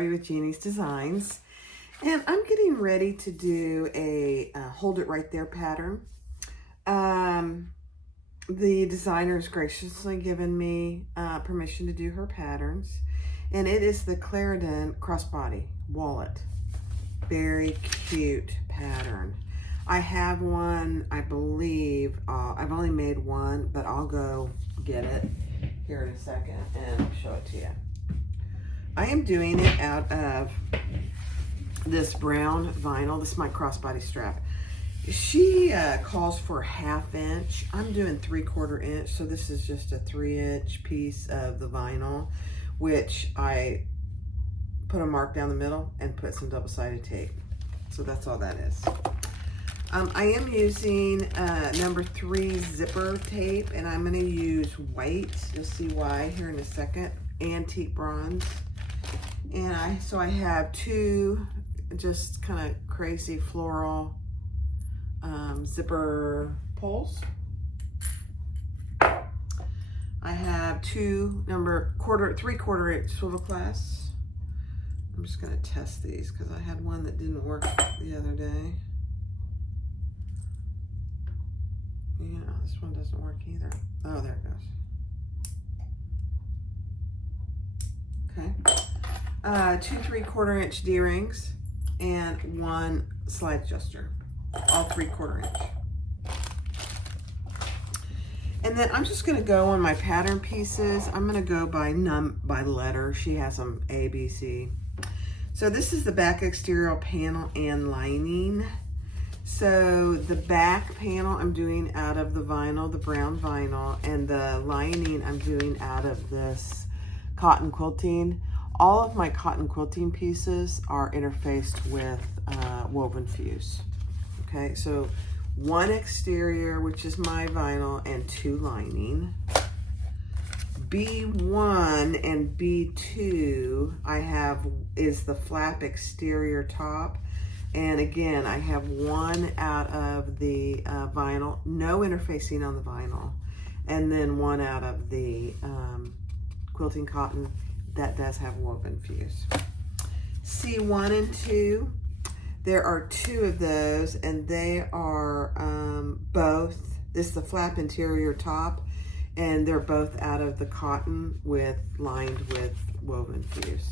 Barbie with Jeannie's Designs, and I'm getting ready to do a hold it right there pattern. The designer has graciously given me permission to do her patterns, and it is the Clarendon Crossbody wallet. Very cute pattern. I have one, I believe, I've only made one, but I'll go get it here in a second and show it to you. I am doing it out of this brown vinyl. This is my crossbody strap. She calls for 1/2 inch. I'm doing 3/4 inch, so this is just a 3-inch piece of the vinyl, which I put a mark down the middle and put some double-sided tape. So that's all that is. I am using number 3 zipper tape, and I'm going to use white. You'll see why here in a second. Antique bronze. And I have 2 just kind of crazy floral zipper pulls. I have 2 3/4 inch swivel clasps. I'm just going to test these because I had one that didn't work the other day. Yeah, this one doesn't work either. Oh, there it goes. Okay. 2 3/4 inch D-rings and 1 slide adjuster, all 3/4 inch. And then I'm just gonna go on my pattern pieces. I'm gonna go by letter. She has them A, B, C. So this is the back exterior panel and lining. So the back panel I'm doing out of the vinyl, the brown vinyl, and the lining I'm doing out of this cotton quilting. All of my cotton quilting pieces are interfaced with woven fuse. Okay, so 1 exterior, which is my vinyl, and 2 lining. B1 and B2 is the flap exterior top. And again, I have 1 out of the vinyl, no interfacing on the vinyl, and then 1 out of the quilting cotton that does have woven fuse. C1 and 2, there are 2 of those, and they are both, this is the flap interior top, and they're both out of the cotton lined with woven fuse.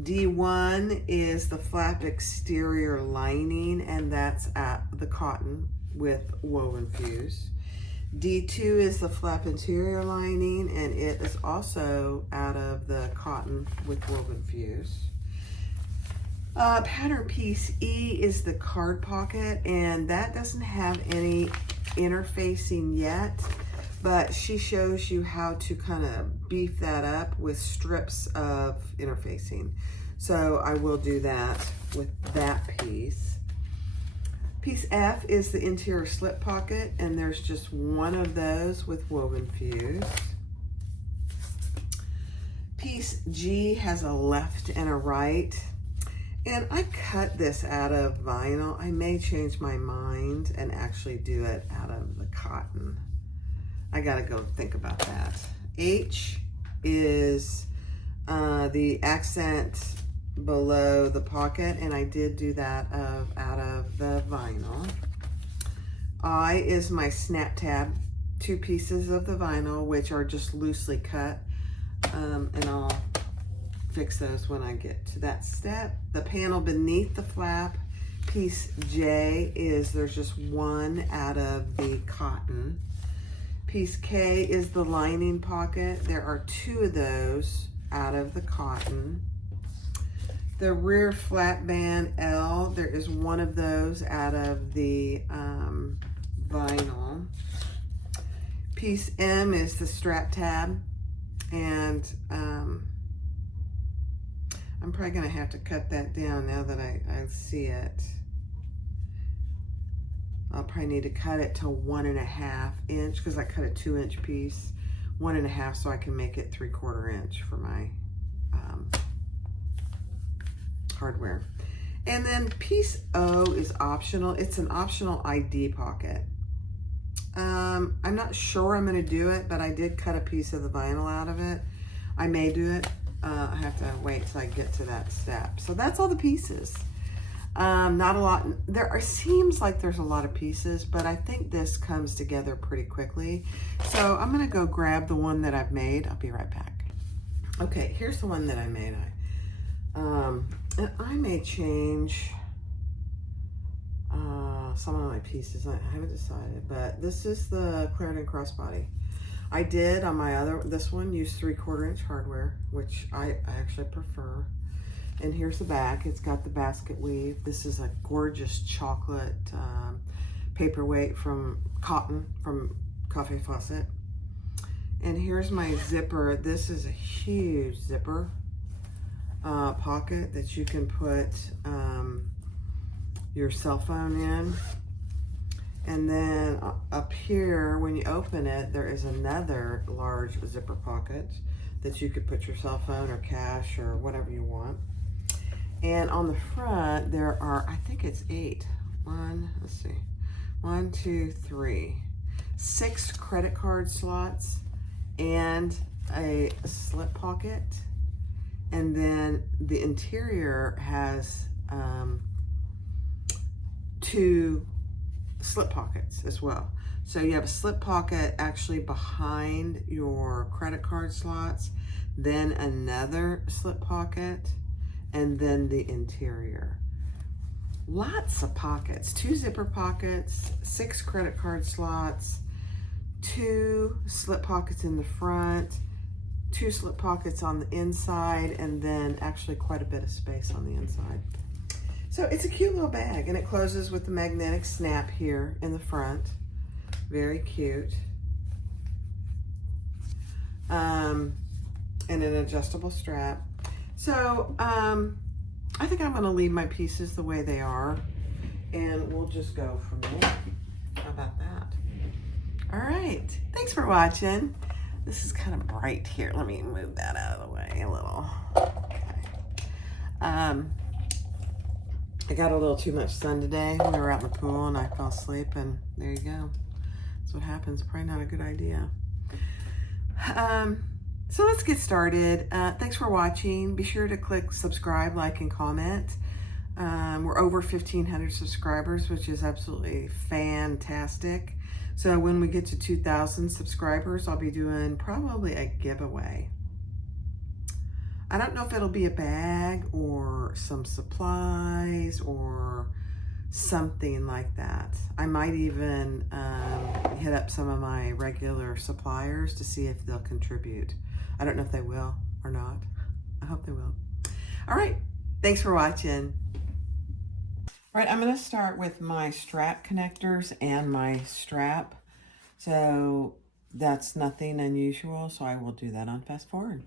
D1 is the flap exterior lining, and that's at the cotton with woven fuse. D2 is the flap interior lining, and it is also out of the cotton with woven fuse. Pattern piece E is the card pocket, and that doesn't have any interfacing yet, but she shows you how to kind of beef that up with strips of interfacing. So I will do that with that piece. Piece F is the interior slip pocket, and there's just 1 of those with woven fuse. Piece G has a left and a right, and I cut this out of vinyl. I may change my mind and actually do it out of the cotton. I gotta go think about that. H is the accent below the pocket, and I did do that out of the vinyl. I is my snap tab, 2 pieces of the vinyl, which are just loosely cut, and I'll fix those when I get to that step. The panel beneath the flap, piece J, there's just 1 out of the cotton. Piece K is the lining pocket. There are 2 of those out of the cotton. The rear flat band L, there is 1 of those out of the vinyl. Piece M is the strap tab, and I'm probably gonna have to cut that down now that I see it. I'll probably need to cut it to 1.5 inch because I cut a 2-inch piece, 1.5, so I can make it 3/4 inch for my hardware. And then piece O is optional. It's an optional ID pocket. I'm not sure I'm going to do it, but I did cut a piece of the vinyl out of it. I may do it. I have to wait till I get to that step. So that's all the pieces. Not a lot. Seems like there's a lot of pieces, but I think this comes together pretty quickly. So I'm gonna go grab the one that I've made. I'll be right back. Okay, here's the one that I made. And I may change some of my pieces. I haven't decided, but this is the Clarendon Crossbody. I did on my this one use 3/4 inch hardware, which I actually prefer. And here's the back. It's got the basket weave. This is a gorgeous chocolate paperweight from cotton from Coffee Faucet. And here's my zipper. This is a huge zipper pocket that you can put your cell phone in. And then up here, when you open it, there is another large zipper pocket that you could put your cell phone or cash or whatever you want. And on the front, there are, I think it's 8. Let's see. 1, 2, 3. 6 credit card slots and a slip pocket. And then the interior has 2 slip pockets as well. So you have a slip pocket actually behind your credit card slots, then another slip pocket, and then the interior. Lots of pockets. 2 zipper pockets, 6 credit card slots, 2 slip pockets in the front, 2 slip pockets on the inside, and then actually quite a bit of space on the inside. So it's a cute little bag, and it closes with the magnetic snap here in the front. Very cute. And an adjustable strap. So I think I'm gonna leave my pieces the way they are, and we'll just go from there. How about that? All right, thanks for watching. This is kind of bright here. Let me move that out of the way a little. Okay. I got a little too much sun today. We were out in the pool and I fell asleep, and there you go. That's what happens. Probably not a good idea. So let's get started. Thanks for watching. Be sure to click subscribe, like, and comment. We're over 1,500 subscribers, which is absolutely fantastic. So when we get to 2,000 subscribers, I'll be doing probably a giveaway. I don't know if it'll be a bag or some supplies or something like that. I might even hit up some of my regular suppliers to see if they'll contribute. I don't know if they will or not. I hope they will. All right, thanks for watching. All right, I'm gonna start with my strap connectors and my strap. So that's nothing unusual, so I will do that on fast forward.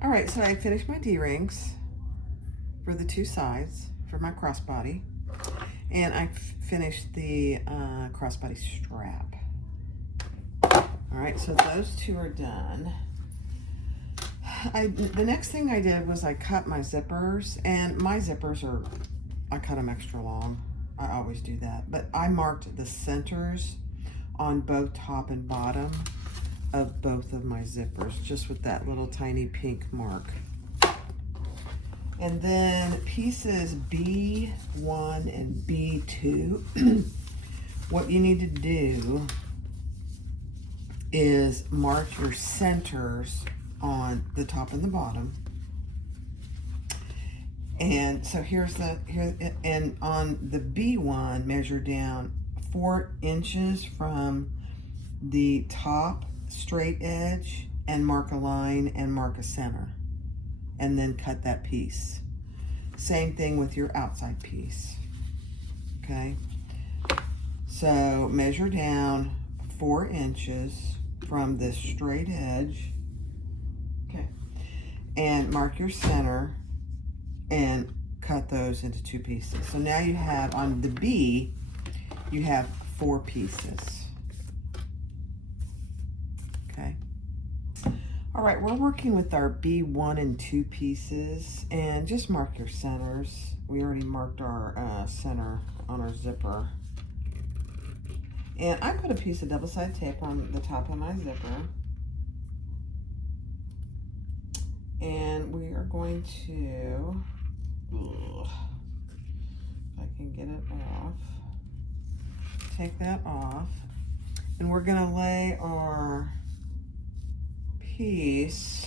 All right, so I finished my D-rings for the two sides for my crossbody, and I finished the crossbody strap. All right, so those two are done. The next thing I did was I cut my zippers, and my zippers I cut them extra long. I always do that, but I marked the centers on both top and bottom of both of my zippers, just with that little tiny pink mark. And then pieces B1 and B2, what you need to do is mark your centers on the top and the bottom. And so and on the B1, measure down 4 inches from the top straight edge and mark a line and mark a center, and then cut that piece. Same thing with your outside piece. Okay, so measure down 4 inches from this straight edge, okay, and mark your center and cut those into 2 pieces. So now you have, on the B, you have 4 pieces. Okay. All right, we're working with our B1 and 2 pieces, and just mark your centers. We already marked our center on our zipper. And I put a piece of double-sided tape on the top of my zipper. And we are going to, if I can get it off, take that off. And we're gonna lay our piece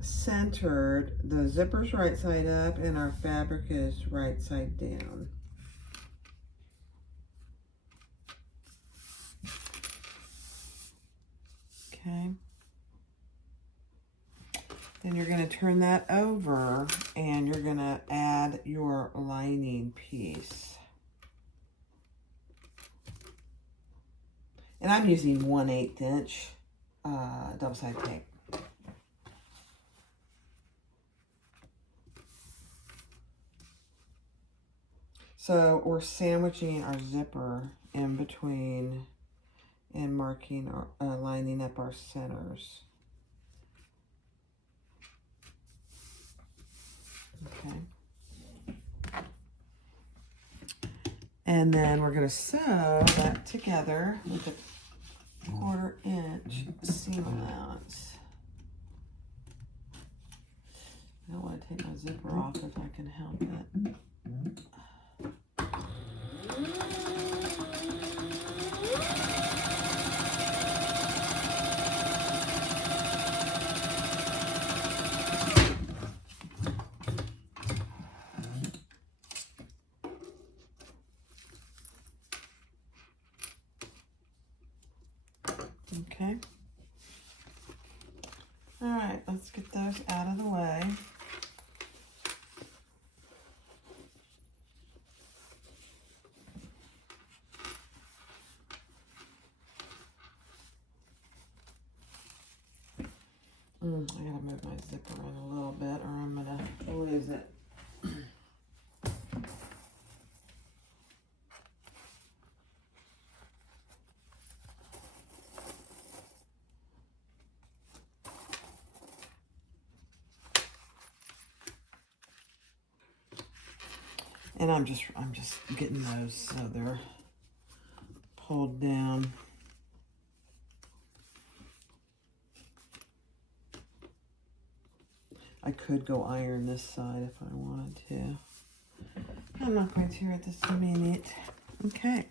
centered, the zipper's right side up and our fabric is right side down. Okay. Then you're going to turn that over and you're going to add your lining piece. And I'm using 1/8 inch double-sided tape. So we're sandwiching our zipper in between and marking our, lining up our centers. Okay. And then we're going to sew that together with a 1/4 inch seam allowance. I don't want to take my zipper off if I can help it. Okay. All right, let's get those out of the way. I gotta move my zipper in a little bit or I'm gonna lose it. And I'm just getting those so they're pulled down. I could go iron this side if I wanted to. I'm not going to at this minute. Okay.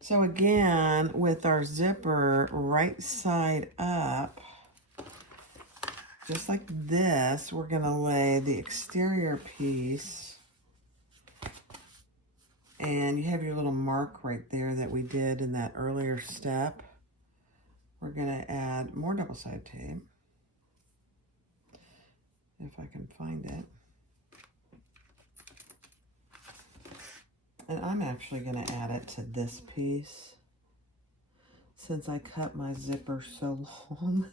So again, with our zipper right side up, just like this, we're going to lay the exterior piece. And you have your little mark right there that we did in that earlier step. We're going to add more double-sided tape, if I can find it. And I'm actually going to add it to this piece. since I cut my zipper so long.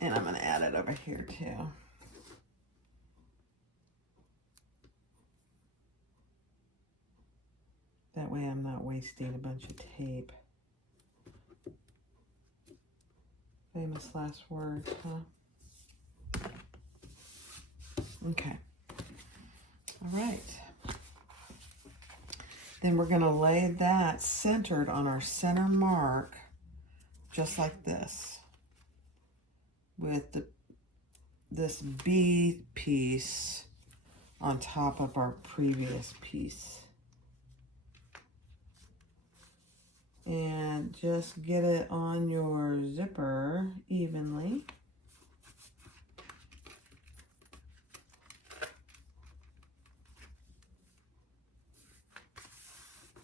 And I'm going to add it over here too. That way I'm not wasting a bunch of tape. Famous last words, huh? Okay. All right. Then we're going to lay that centered on our center mark, just like this, with this B piece on top of our previous piece. And just get it on your zipper evenly.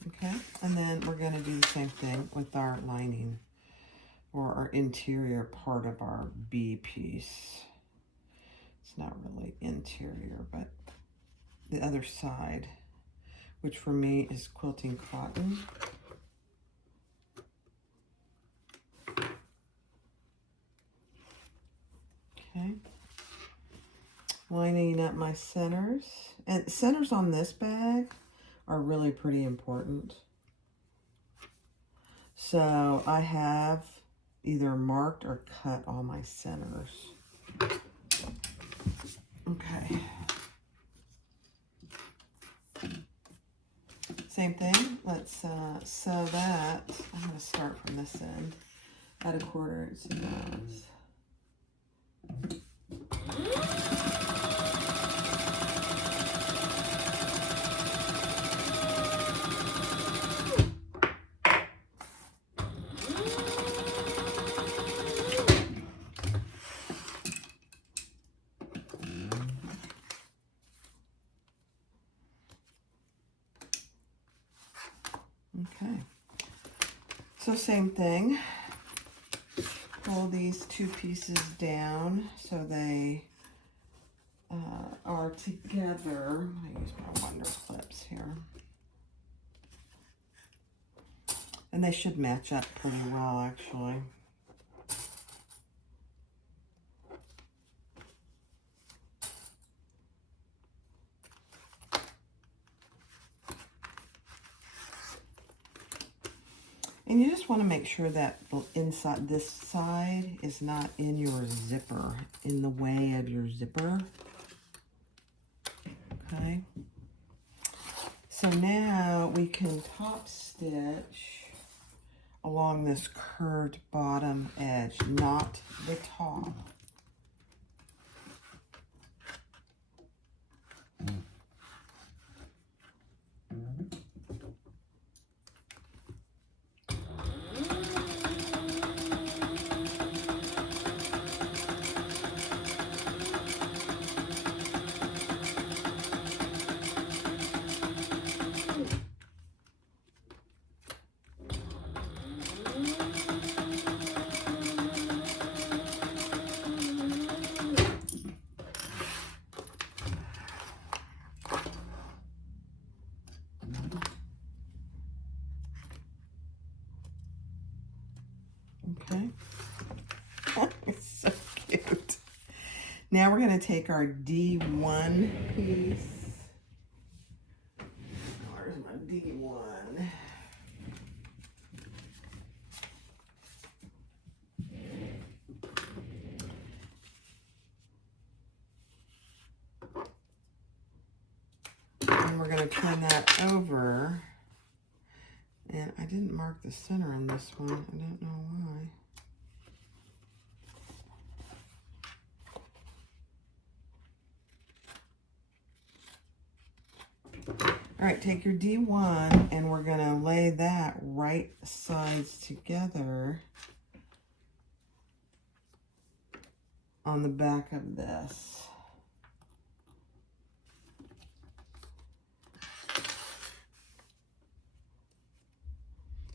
Okay, and then we're going to do the same thing with our lining, or our interior part of our B piece. It's not really interior, but the other side, which for me is quilting cotton. Okay, lining up my centers. And centers on this bag are really pretty important. So I have either marked or cut all my centers. Okay. Same thing. Let's sew that. I'm going to start from this end at 1/4 inch nose. Okay, so same thing, pull these two pieces down so they are together. I use my Wonder Clips here. And they should match up pretty well, actually. And you just want to make sure that the inside, this side, is not in your zipper, in the way of your zipper. Okay. So now we can top stitch along this curved bottom edge, not the top. Okay. It's so cute. Now we're going to take our D1 piece. Where's my D1? And we're going to turn that over. And I didn't mark the center on this one. I don't know why. All right, take your D1 and we're going to lay that right sides together on the back of this.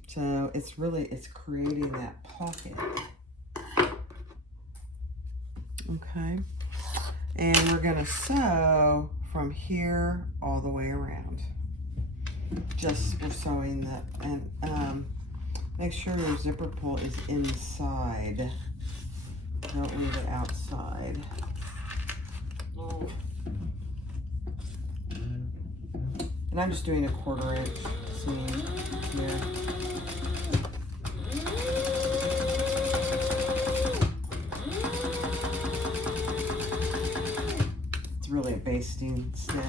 So it's creating that pocket. Okay. And we're going to sew from here all the way around. just for sewing that. And make sure your zipper pull is inside. Don't leave it outside. Oh. And I'm just doing a 1/4 inch seam here. It's really a basting stitch.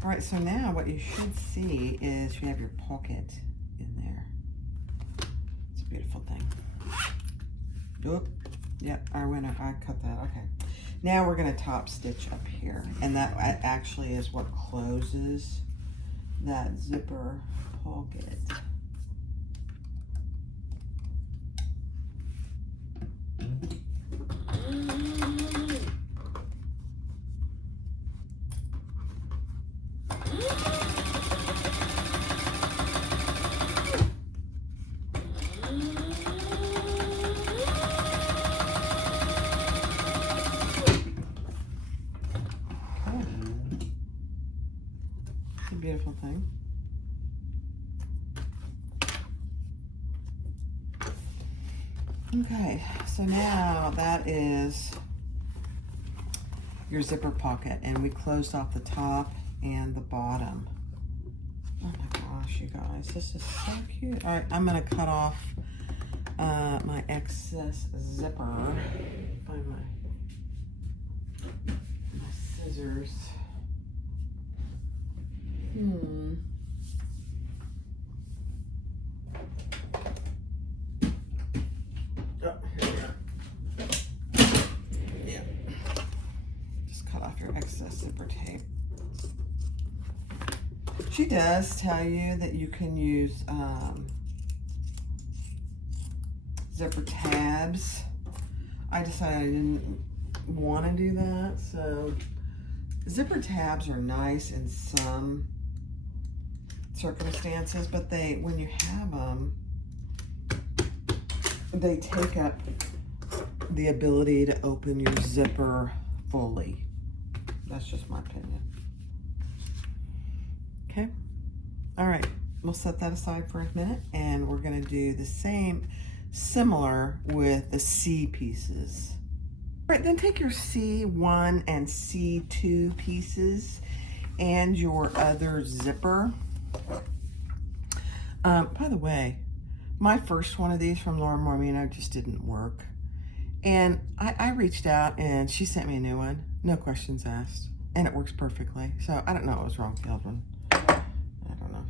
All right, so now what you should see is you have your pocket in there. It's a beautiful thing. Oop, yep, I cut that, okay. Now we're gonna top stitch up here, and that actually is what closes that zipper pocket. Beautiful thing. Okay, so now that is your zipper pocket, and we closed off the top and the bottom. Oh my gosh, you guys, this is so cute. All right, I'm gonna cut off my excess zipper. Find my scissors. Oh, here we are. Yeah. Just cut off your excess zipper tape. She does tell you that you can use zipper tabs. I decided I didn't want to do that, so zipper tabs are nice in some circumstances, but when you have them, they take up the ability to open your zipper fully. That's just my opinion. Okay, all right, we'll set that aside for a minute, and we're gonna do the similar with the C pieces. All right, then take your C1 and C2 pieces and your other zipper. By the way, my first one of these from Laura Mormino just didn't work. And I reached out and she sent me a new one, no questions asked. And it works perfectly. So I don't know what was wrong with the old one. I don't know.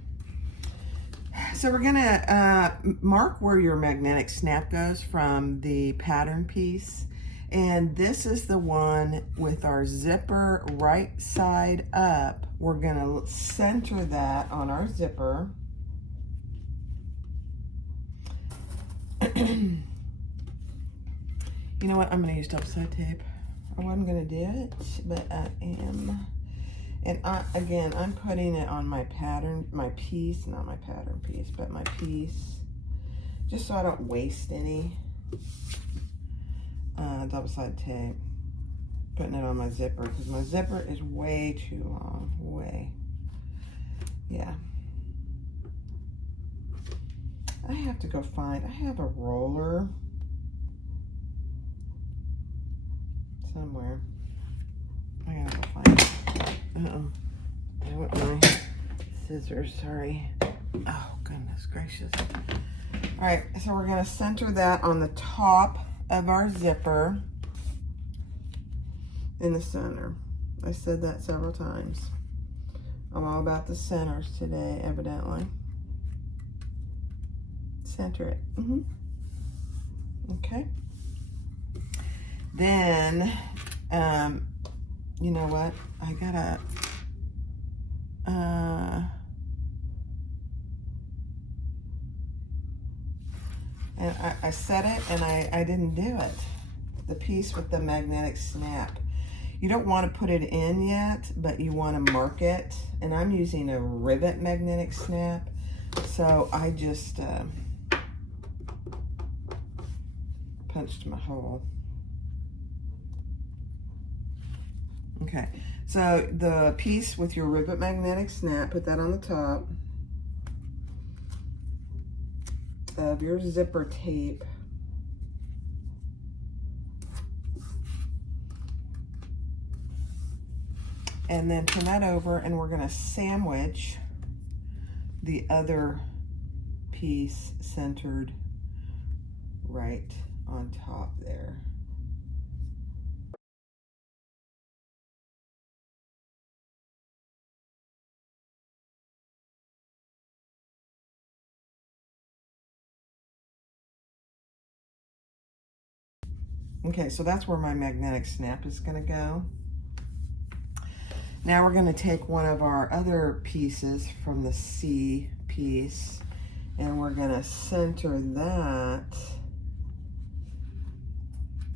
So we're gonna mark where your magnetic snap goes from the pattern piece. And this is the one with our zipper right side up. We're gonna center that on our zipper. You know what, I'm gonna use double side tape. I wasn't gonna do it, but I am. And again, I'm putting it on my pattern, my piece, not my pattern piece, but my piece, just so I don't waste any. Double side tape, putting it on my zipper because my zipper is way too long, way. Yeah. I have to go find, I have a roller somewhere. I gotta go find it. Uh-oh. I went my scissors, sorry. Oh, goodness gracious. All right, so we're gonna center that on the top of our zipper in the center. I said that several times. I'm all about the centers today, evidently. Center it. Okay. Then, you know what? I gotta, And I set it and I didn't do it. The piece with the magnetic snap. You don't want to put it in yet, but you want to mark it. And I'm using a rivet magnetic snap. So I just punched my hole. Okay, so the piece with your rivet magnetic snap, put that on the top of your zipper tape. And then turn that over, and we're gonna sandwich the other piece centered right on top there. Okay, so that's where my magnetic snap is gonna go. Now we're gonna take one of our other pieces from the C piece, and we're gonna center that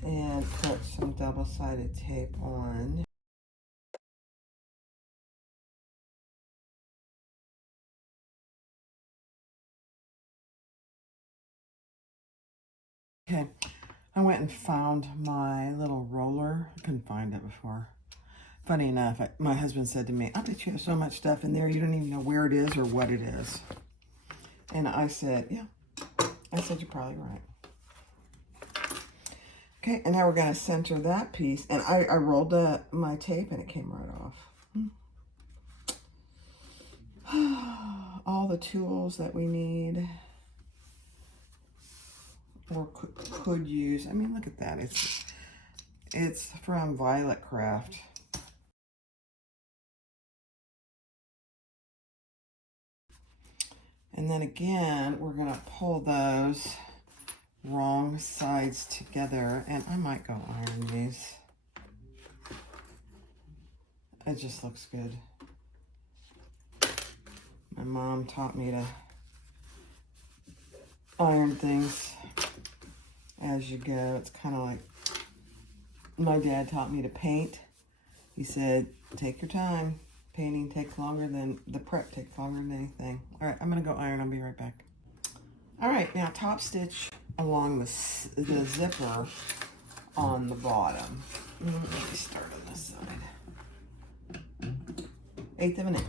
and put some double-sided tape on. Okay, I went and found my little roller. I couldn't find it before. Funny enough, my husband said to me, I bet you have so much stuff in there, you don't even know where it is or what it is. And I said, yeah. I said, you're probably right. Okay, and now we're going to center that piece. And I rolled my tape and it came right off. All the tools that we need or could use. I mean, look at that. It's from Violet Craft. And then again, we're going to pull those wrong sides together, and I might go iron these. It just looks good. My mom taught me to iron things as you go. It's kind of like my dad taught me to paint. He said, take your time. Painting takes longer than, the prep takes longer than anything. All right, I'm gonna go iron, I'll be right back. All right, now top stitch along the zipper on the bottom. Let me start on this side. 1/8 of an inch.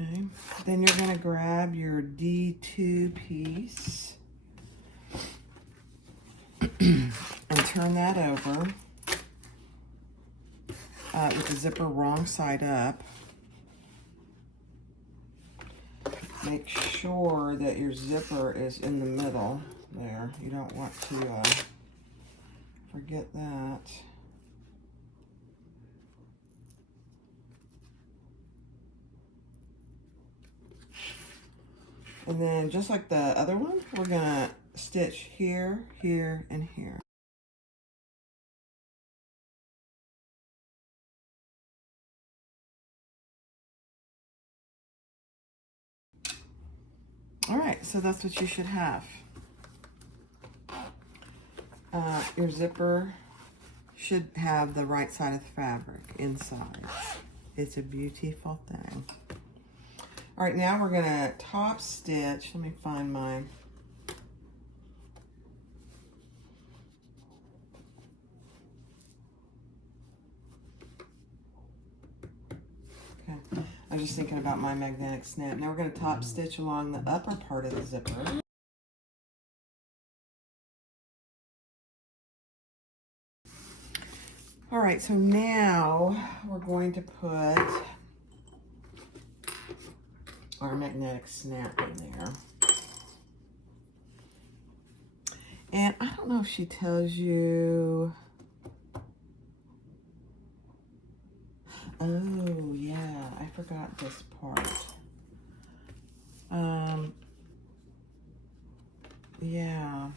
Okay, then you're going to grab your D2 piece and turn that over with the zipper wrong side up. Make sure that your zipper is in the middle there. You don't want to forget that. And then just like the other one, we're gonna stitch here, here, and here. All right, so that's what you should have. Your zipper should have the right side of the fabric inside. It's a beautiful thing. All right, now we're gonna top stitch. Let me find mine. Okay, I was just thinking about my magnetic snap. Now we're gonna top stitch along the upper part of the zipper. All right, so now we're going to put our magnetic snap in there. And I don't know if she tells you. Oh, yeah, I forgot this part. Yeah.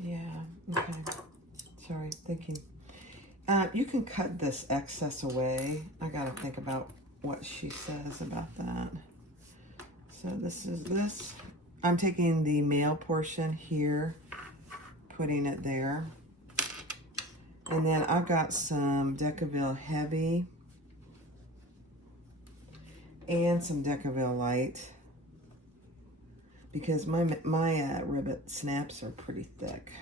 Yeah, okay. Sorry, thinking. You can cut this excess away. I gotta think about what she says about that. So this is this. I'm taking the male portion here, putting it there. And then I've got some Decaville Heavy and some Decaville Light because my rivet snaps are pretty thick.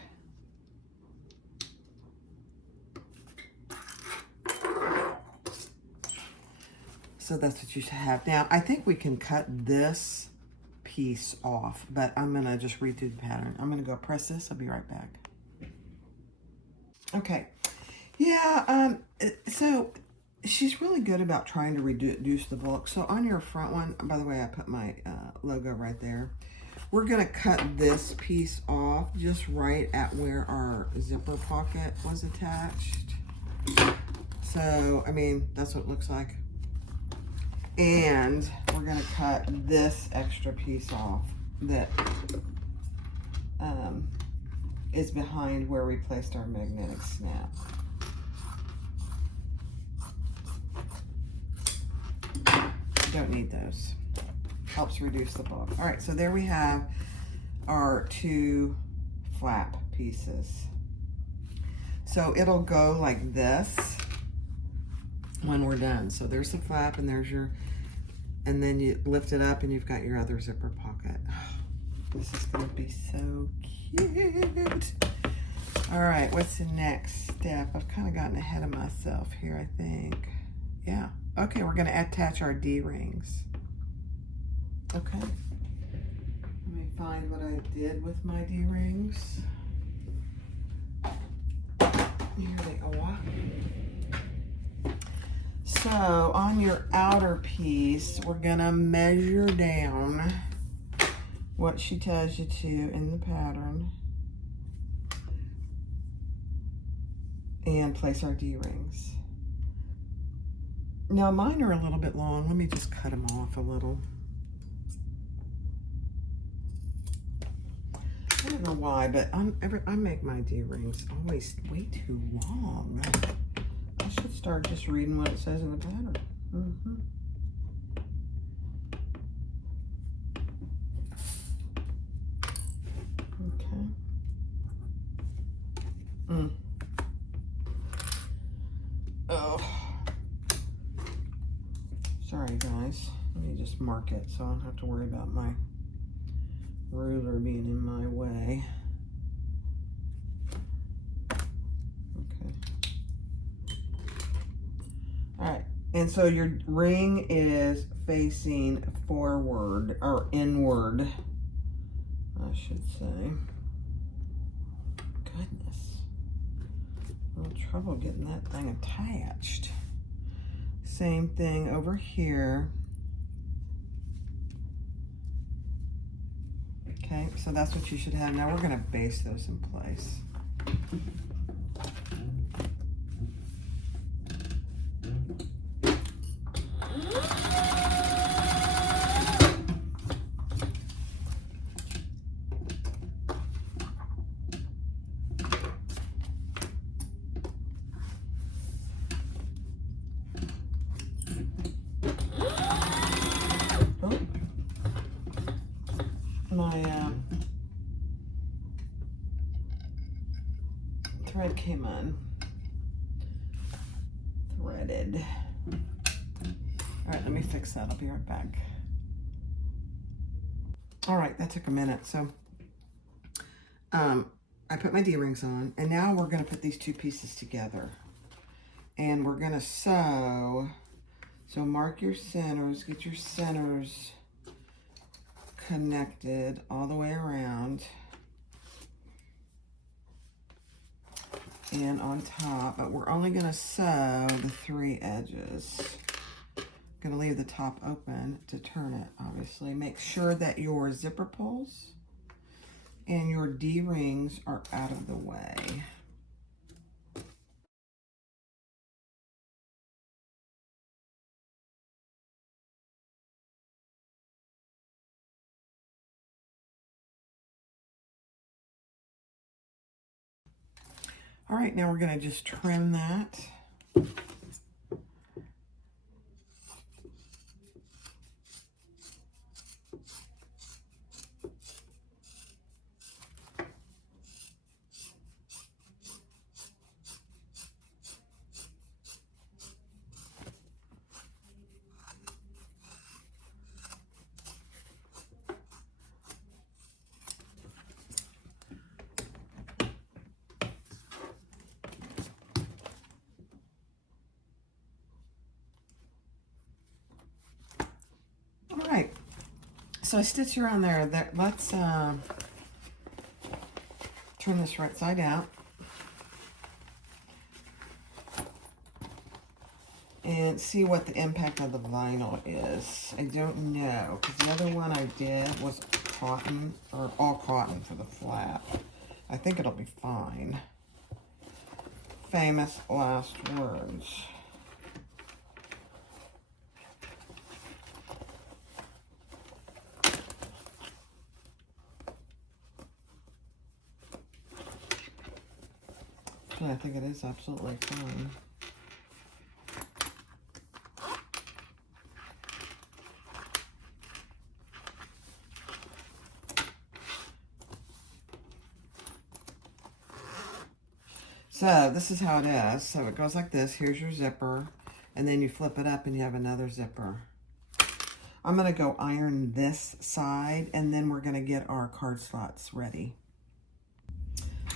So that's what you should have. Now, I think we can cut this piece off, but I'm gonna just redo the pattern. I'm gonna go press this. I'll be right back. Okay. Yeah, so she's really good about trying to reduce the bulk. So on your front one, by the way, I put my logo right there. We're gonna cut this piece off just right at where our zipper pocket was attached. So, I mean, that's what it looks like. And we're gonna cut this extra piece off that is behind where we placed our magnetic snap. Don't need those. Helps reduce the bulk. All right, so there we have our two flap pieces. So it'll go like this when we're done. So there's the flap and there's your, and then you lift it up and you've got your other zipper pocket. This is gonna be so cute. All right, what's the next step? I've kind of gotten ahead of myself here, I think. Yeah, okay, we're gonna attach our D-rings. Okay, let me find what I did with my D-rings. Here they are. So on your outer piece, we're gonna measure down what she tells you to in the pattern and place our D-rings. Now mine are a little bit long. Let me just cut them off a little. I don't know why, but I make my D-rings always way too long. I should start just reading what it says in the pattern. Okay. Oh. Sorry, guys. Let me just mark it so I don't have to worry about my ruler being in my way. Okay. All right. And so your ring is facing forward or inward, I should say. Goodness. A little trouble getting that thing attached. Same thing over here. Okay, so that's what you should have. Now we're going to base those in place. My thread came on. Threaded. All right, let me fix that. I'll be right back. All right, that took a minute. So I put my D-rings on, and now we're going to put these two pieces together. And we're going to sew. So mark your centers, get your centers connected all the way around and on top, but we're only going to sew the 3 edges. Going to leave the top open to turn it, obviously. Make sure that your zipper pulls and your D-rings are out of the way. All right, now we're going to just trim that. All right, so I stitch around there. Let's turn this right side out. And see what the impact of the vinyl is. I don't know, because the other one I did was cotton, or all cotton for the flap. I think it'll be fine. Famous last words. I think it is absolutely fine. So this is how it is. So it goes like this. Here's your zipper, and then you flip it up and you have another zipper. I'm going to go iron this side, and then we're going to get our card slots ready.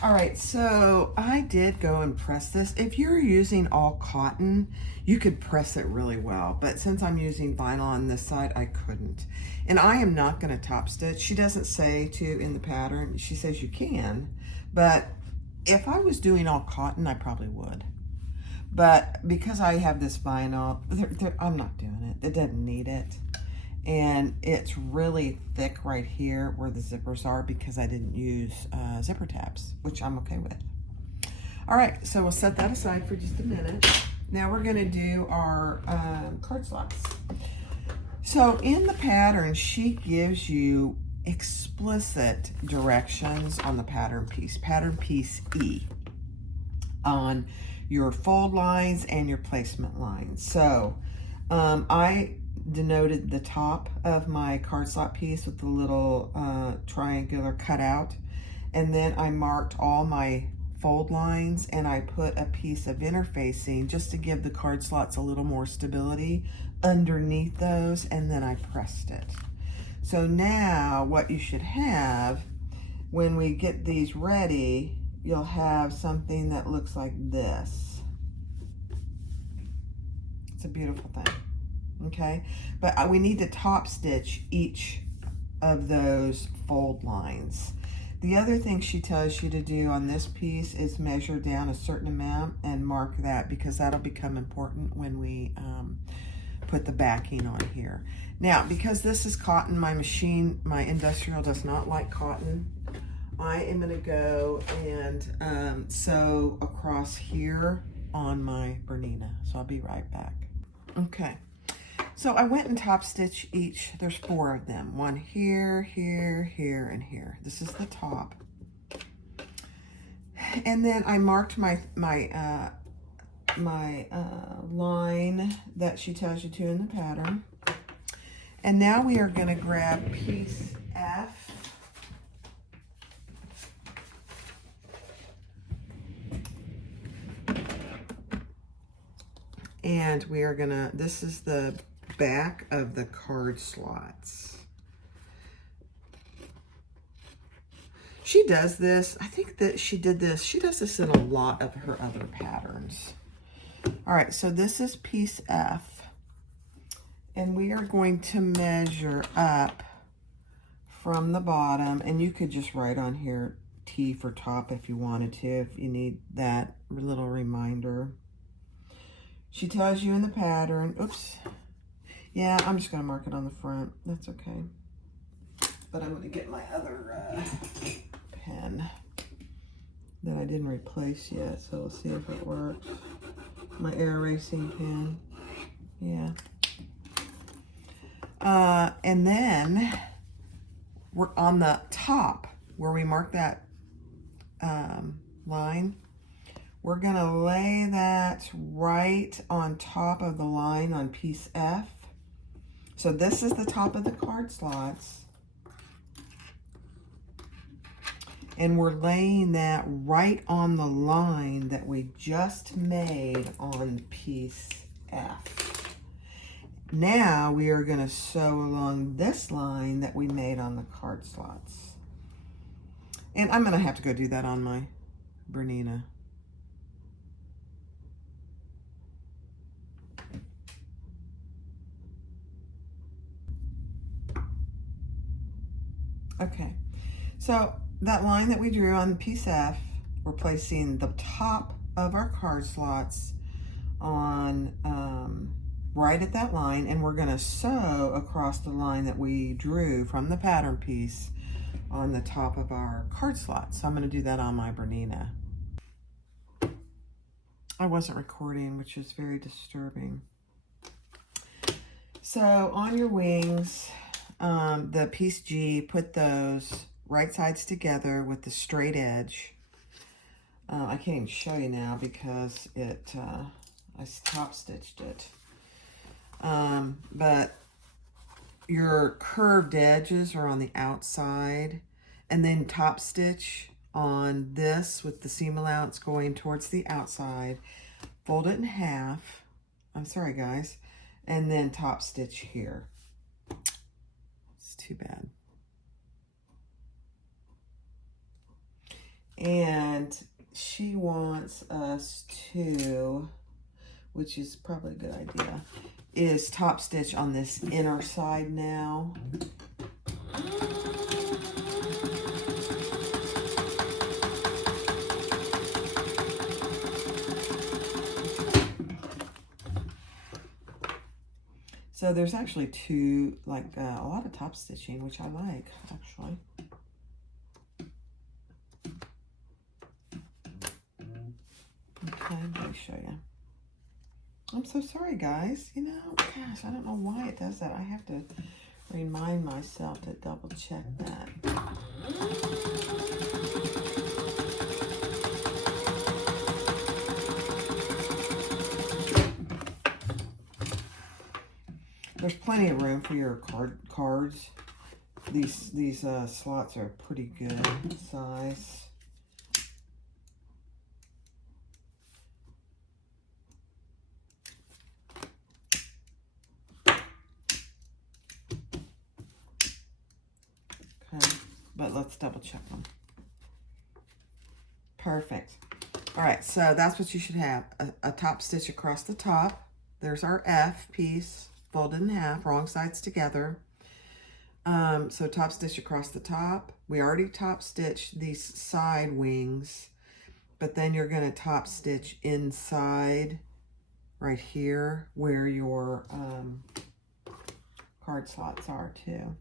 All right, so I did go and press this. If you're using all cotton, you could press it really well, but since I'm using vinyl on this side, I couldn't. And I am not going to top stitch. She doesn't say to in the pattern. She says you can, but if I was doing all cotton, I probably would. But because I have this vinyl, I'm not doing it. It doesn't need it. And it's really thick right here where the zippers are because I didn't use zipper tabs, which I'm okay with. All right, so we'll set that aside for just a minute. Now we're gonna do our card slots. So in the pattern, she gives you explicit directions on the pattern piece E, on your fold lines and your placement lines. So I denoted the top of my card slot piece with the little triangular cutout, and then I marked all my fold lines, and I put a piece of interfacing just to give the card slots a little more stability underneath those, and then I pressed it. So now what you should have when we get these ready, you'll have something that looks like this. It's a beautiful thing. Okay, but we need to top stitch each of those fold lines. The other thing she tells you to do on this piece is measure down a certain amount and mark that, because that'll become important when we put the backing on here. Now, because this is cotton, my industrial does not like cotton. I am going to go and sew across here on my Bernina. So I'll be right back. Okay. So I went and top stitched each. There's 4 of them. One here, here, here, and here. This is the top. And then I marked my line that she tells you to in the pattern. And now we are going to grab piece F. And we are gonna, this is the back of the card slots. She does this, I think that she does this in a lot of her other patterns. All right, so this is piece F, and we are going to measure up from the bottom, and you could just write on here T for top if you wanted to, if you need that little reminder. She tells you in the pattern, oops, yeah, I'm just going to mark it on the front. That's okay. But I'm going to get my other pen that I didn't replace yet, so we'll see if it works. My air erasing pen. Yeah. And then we're on the top where we mark that line. We're gonna lay that right on top of the line on piece F. So this is the top of the card slots. And we're laying that right on the line that we just made on piece F. Now we are going to sew along this line that we made on the card slots. And I'm going to have to go do that on my Bernina. Okay, so that line that we drew on piece F, we're placing the top of our card slots on right at that line, and we're going to sew across the line that we drew from the pattern piece on the top of our card slot. So I'm going to do that on my Bernina. I wasn't recording, which is very disturbing. So on your wings, the piece G, put those right sides together with the straight edge. I can't even show you now because I top stitched it. But your curved edges are on the outside, and then top stitch on this with the seam allowance going towards the outside. Fold it in half. I'm sorry, guys. And then top stitch here. It's too bad. And she wants us to, which is probably a good idea, is top stitch on this inner side now. So there's actually two, like a lot of top stitching, which I like, actually. Okay, let me show you. I'm so sorry, guys. You know, gosh, I don't know why it does that. I have to remind myself to double check that. There's plenty of room for your cards. These slots are pretty good size. But let's double check them. Perfect. All right, so that's what you should have. A top stitch across the top. There's our F piece, folded in half, wrong sides together. So top stitch across the top. We already top stitched these side wings, but then you're gonna top stitch inside right here where your card slots are too.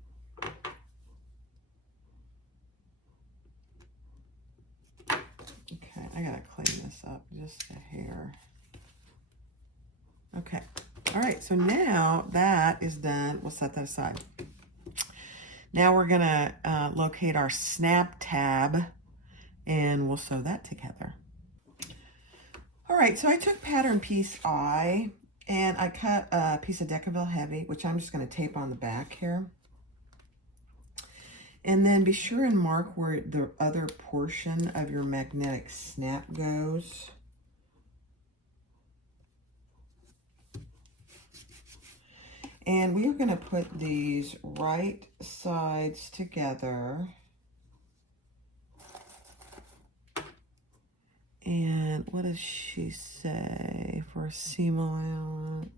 Okay, I gotta clean this up just a hair. Okay, all right, so now that is done, we'll set that aside. Now we're gonna locate our snap tab and we'll sew that together. All right, so I took pattern piece I and I cut a piece of Decaville Heavy, which I'm just gonna tape on the back here. And then be sure and mark where the other portion of your magnetic snap goes. And we are going to put these right sides together. And what does she say for seam allowance?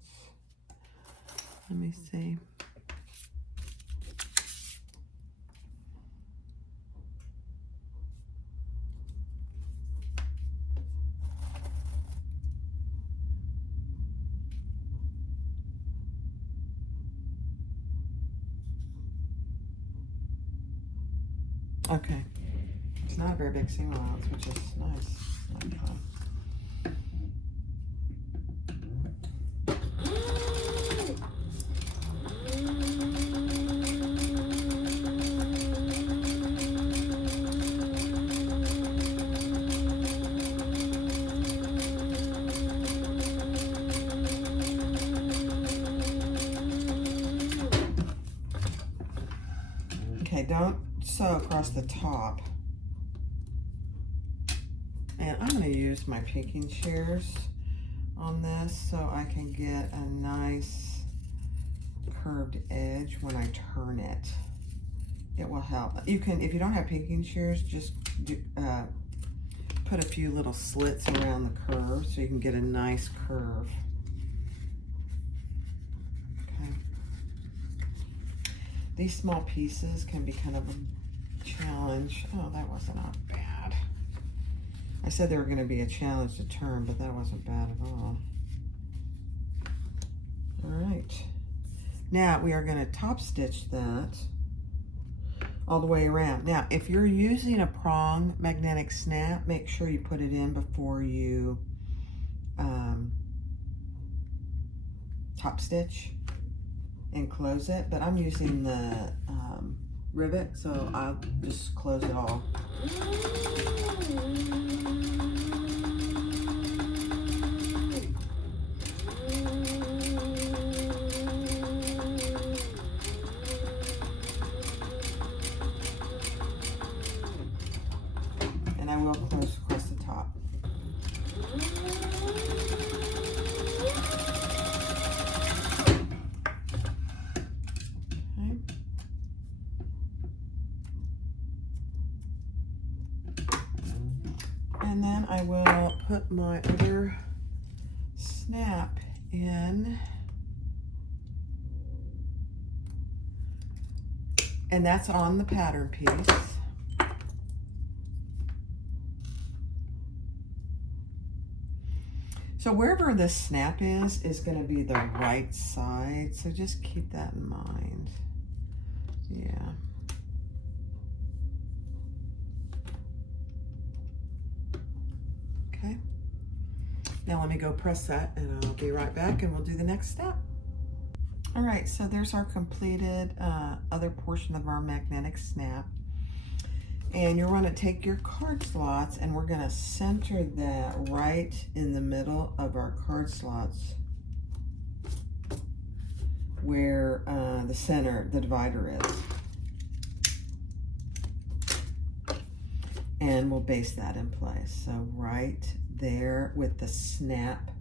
Let me see. Okay, It's not a very big seam allowance, which is nice. Not fun. Okay, don't sew across the top. And I'm going to use my pinking shears on this so I can get a nice curved edge when I turn it. It will help. You can, if you don't have pinking shears, just do, put a few little slits around the curve so you can get a nice curve. Okay. These small pieces can be kind of a challenge. Oh, that wasn't bad. I said they were going to be a challenge to turn, but that wasn't bad at all. All right. Now we are going to top stitch that all the way around. Now, if you're using a prong magnetic snap, make sure you put it in before you top stitch and close it. But I'm using the rivet, so I'll just close it all. And I will close across the top. Okay. And then I will put my other snap in. And that's on the pattern piece. So wherever this snap is going to be the right side. So just keep that in mind. Yeah. Okay. Now let me go press that and I'll be right back and we'll do the next step. All right, so there's our completed other portion of our magnetic snap. And you're going to take your card slots and we're going to center that right in the middle of our card slots where the center, the divider is. And we'll base that in place. So right there with the snap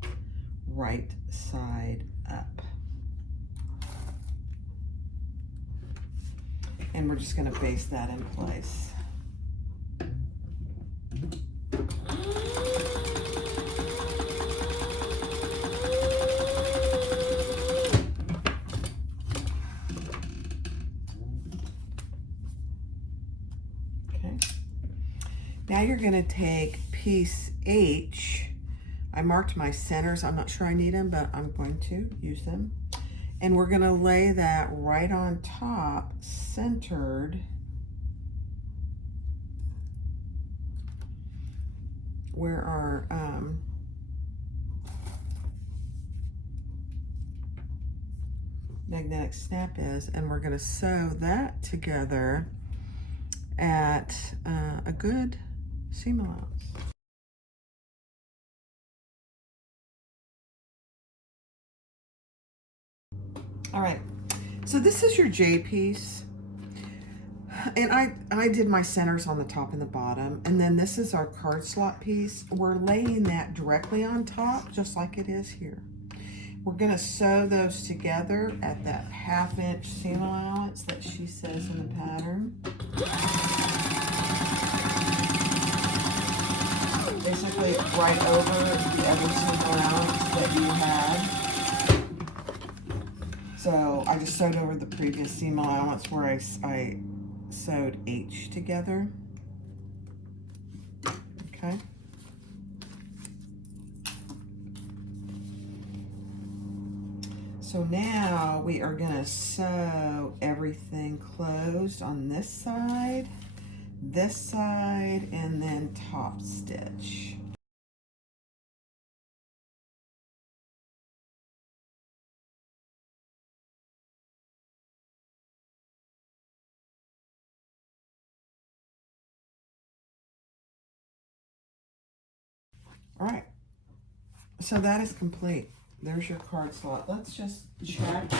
right side up. And we're just going to base that in place. Okay. Now you're going to take piece H. I marked my centers. I'm not sure I need them, but I'm going to use them. And we're going to lay that right on top, centered where our magnetic snap is, and we're going to sew that together at a good seam allowance. All right, so this is your J piece, and I did my centers on the top and the bottom, and then this is our card slot piece. We're laying that directly on top, just like it is here. We're gonna sew those together at that 1/2 inch seam allowance that she says in the pattern. Basically right over the other seam allowance that you had. So I just sewed over the previous seam allowance where I sewed H together. Okay. So now we are going to sew everything closed on this side. this side and then top stitch. All right, so that is complete. There's your card slot. Let's just check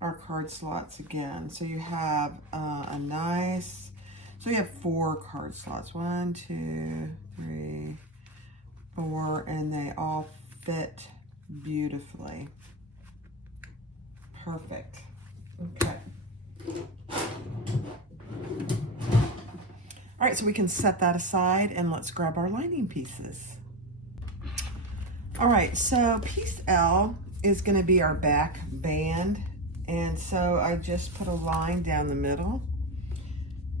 our card slots again. So you have a nice, so you have 4 card slots. 1, 2, 3, 4, and they all fit beautifully. Perfect. Okay. All right, so we can set that aside and let's grab our lining pieces. All right, so piece L is going to be our back band. And so I just put a line down the middle.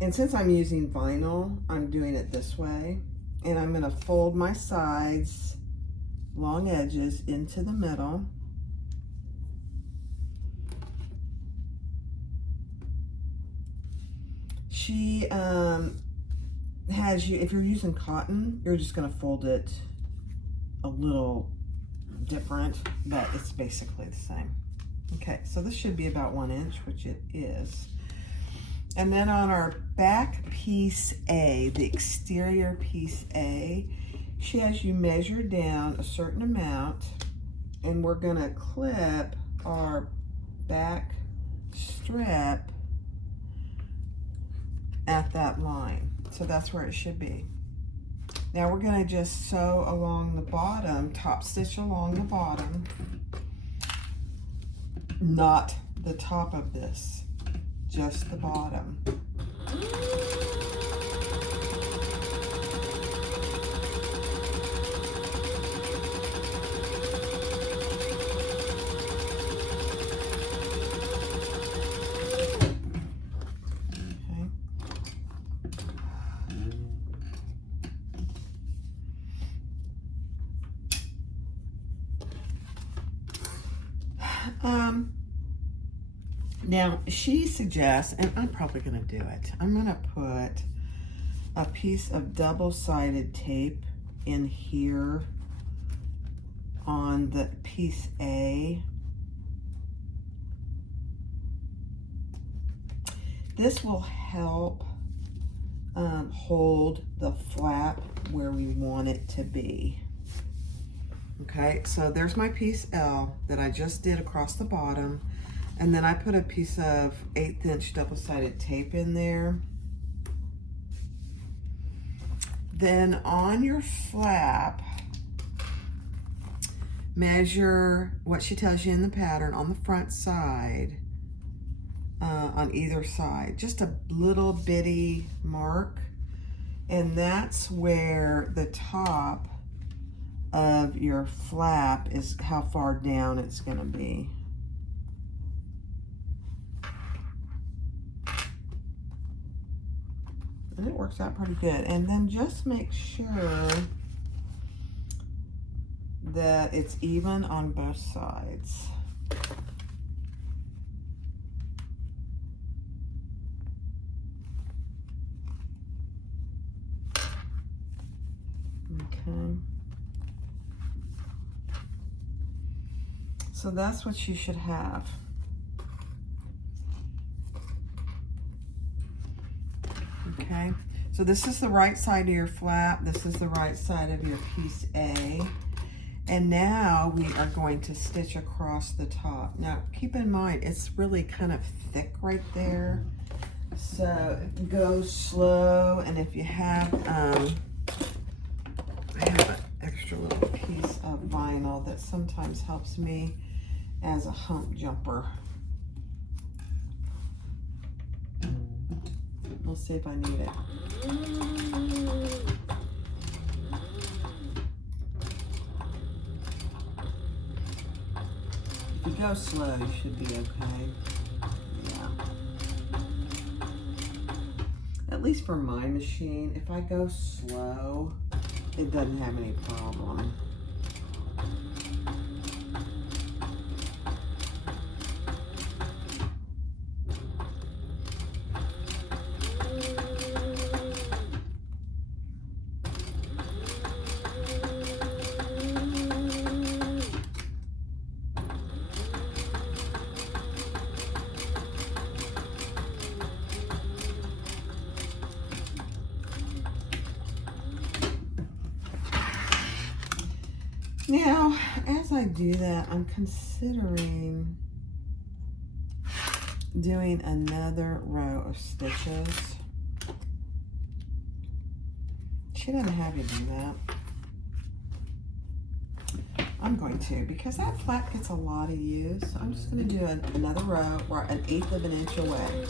And since I'm using vinyl, I'm doing it this way. And I'm going to fold my sides, long edges, into the middle. She has you, if you're using cotton, you're just going to fold it a little different, but it's basically the same. Okay, so this should be about 1 inch, which it is. And then on our back piece A, the exterior piece A, she has you measure down a certain amount, and we're gonna clip our back strip at that line. So that's where it should be. Now we're gonna just sew along the bottom, top stitch along the bottom, not the top of this, just the bottom. Now she suggests, and I'm probably going to do it, I'm going to put a piece of double-sided tape in here on the piece A. This will help hold the flap where we want it to be. Okay, so there's my piece L that I just did across the bottom. And then I put a piece of 1/8 inch double-sided tape in there. Then on your flap, measure what she tells you in the pattern on the front side, on either side. Just a little bitty mark. And that's where the top of your flap is, how far down it's going to be. And it works out pretty good. And then just make sure that it's even on both sides. Okay. So that's what you should have. Okay, so this is the right side of your flap. This is the right side of your piece A. And now we are going to stitch across the top. Now, keep in mind, it's really kind of thick right there. So go slow. And if you have, I have an extra little piece of vinyl that sometimes helps me as a hump jumper. We'll see if I need it. If you go slow, you should be okay. Yeah. At least for my machine, if I go slow, it doesn't have any problem. Now, as I do that, I'm considering doing another row of stitches. She doesn't have you do that. I'm going to, because that flap gets a lot of use. So I'm just going to do another row, or 1/8 of an inch away.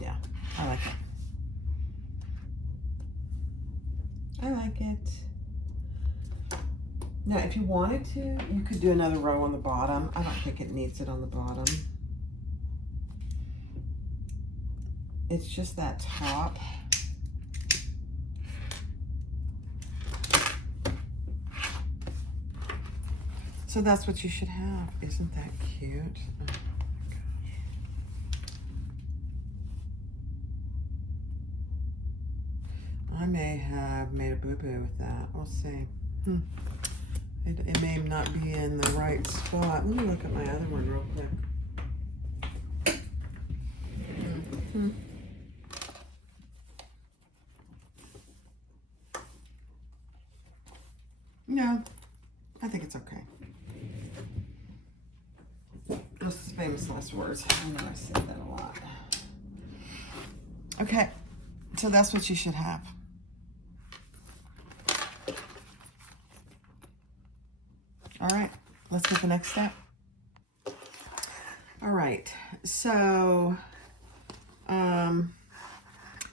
Yeah, I like it. I like it. Now, if you wanted to, you could do another row on the bottom. I don't think it needs it on the bottom. It's just that top. So that's what you should have. Isn't that cute? Oh my gosh. I may have made a boo-boo with that. We'll see. It may not be in the right spot. Let me look at my other one real quick. No, I think it's okay. Those famous last words. I know I said that a lot. Okay, so that's what you should have. All right, let's get the next step. All right, so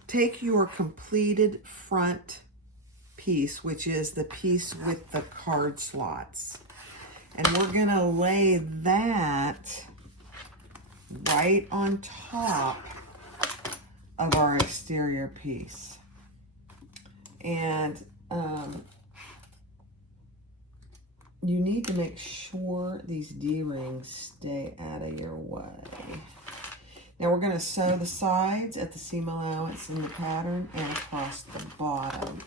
take your completed front piece, which is the piece with the card slots, and we're gonna lay that right on top of our exterior piece. And you need to make sure these D-rings stay out of your way. Now we're going to sew the sides at the seam allowance in the pattern and across the bottom.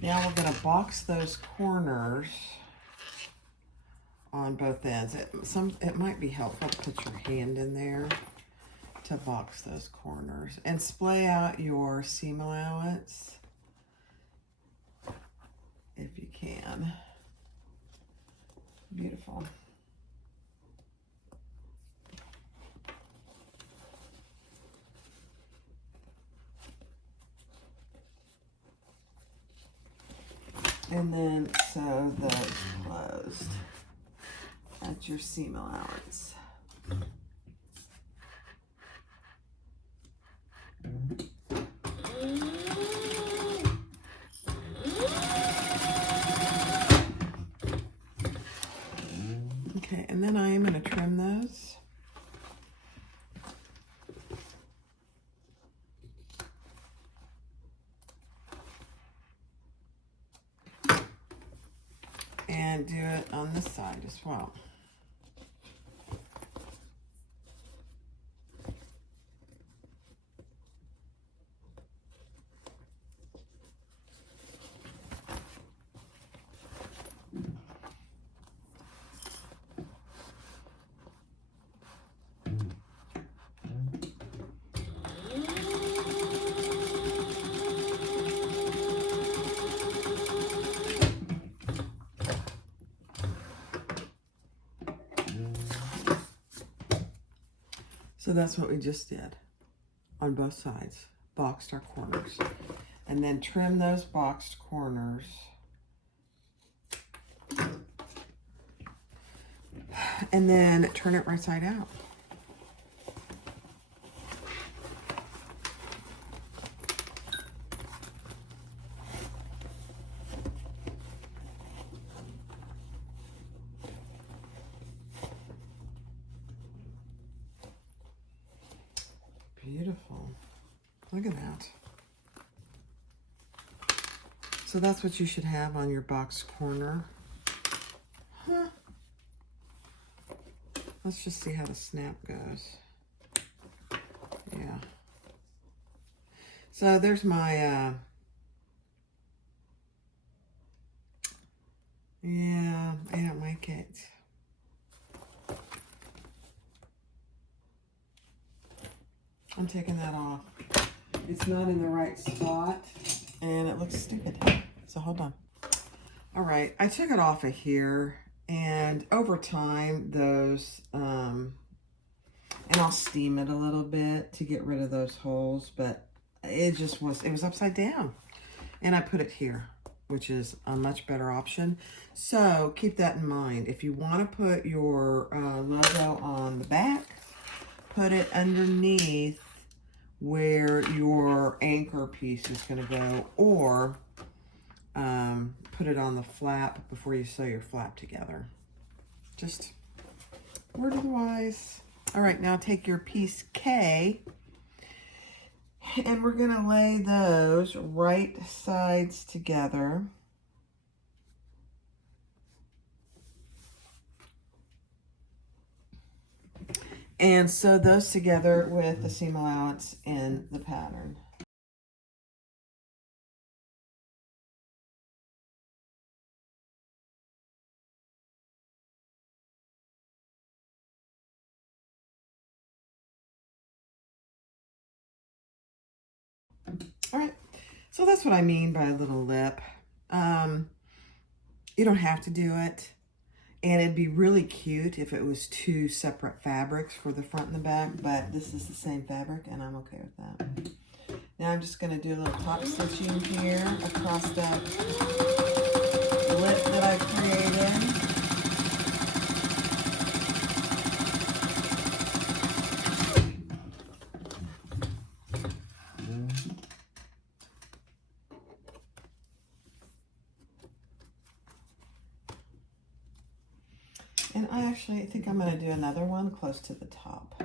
Now we're going to box those corners on both ends. It might be helpful to put your hand in there to box those corners and splay out your seam allowance if you can. Beautiful. And then sew those closed at your seam allowance. Okay, and then I am going to trim those. And do it on this side as well. So that's what we just did on both sides, boxed our corners, and then trim those boxed corners. And then turn it right side out. Look at that. So that's what you should have on your box corner. Huh. Let's just see how the snap goes. Yeah. So there's my, yeah, I don't like it. I'm taking that off. It's not in the right spot and it looks stupid. So hold on. All right, I took it off of here, and over time those, and I'll steam it a little bit to get rid of those holes, but it was upside down. And I put it here, which is a much better option. So keep that in mind. If you want to put your logo on the back, put it underneath where your anchor piece is going to go, or put it on the flap before you sew your flap together. Just word of the wise. All right, now take your piece K, and we're going to lay those right sides together. And sew those together with the seam allowance in the pattern. All right, so that's what I mean by a little lip. You don't have to do it. And it'd be really cute if it was two separate fabrics for the front and the back, but this is the same fabric and I'm okay with that. Now I'm just going to do a little top stitching here across that lip that I created. And I actually think I'm going to do another one close to the top.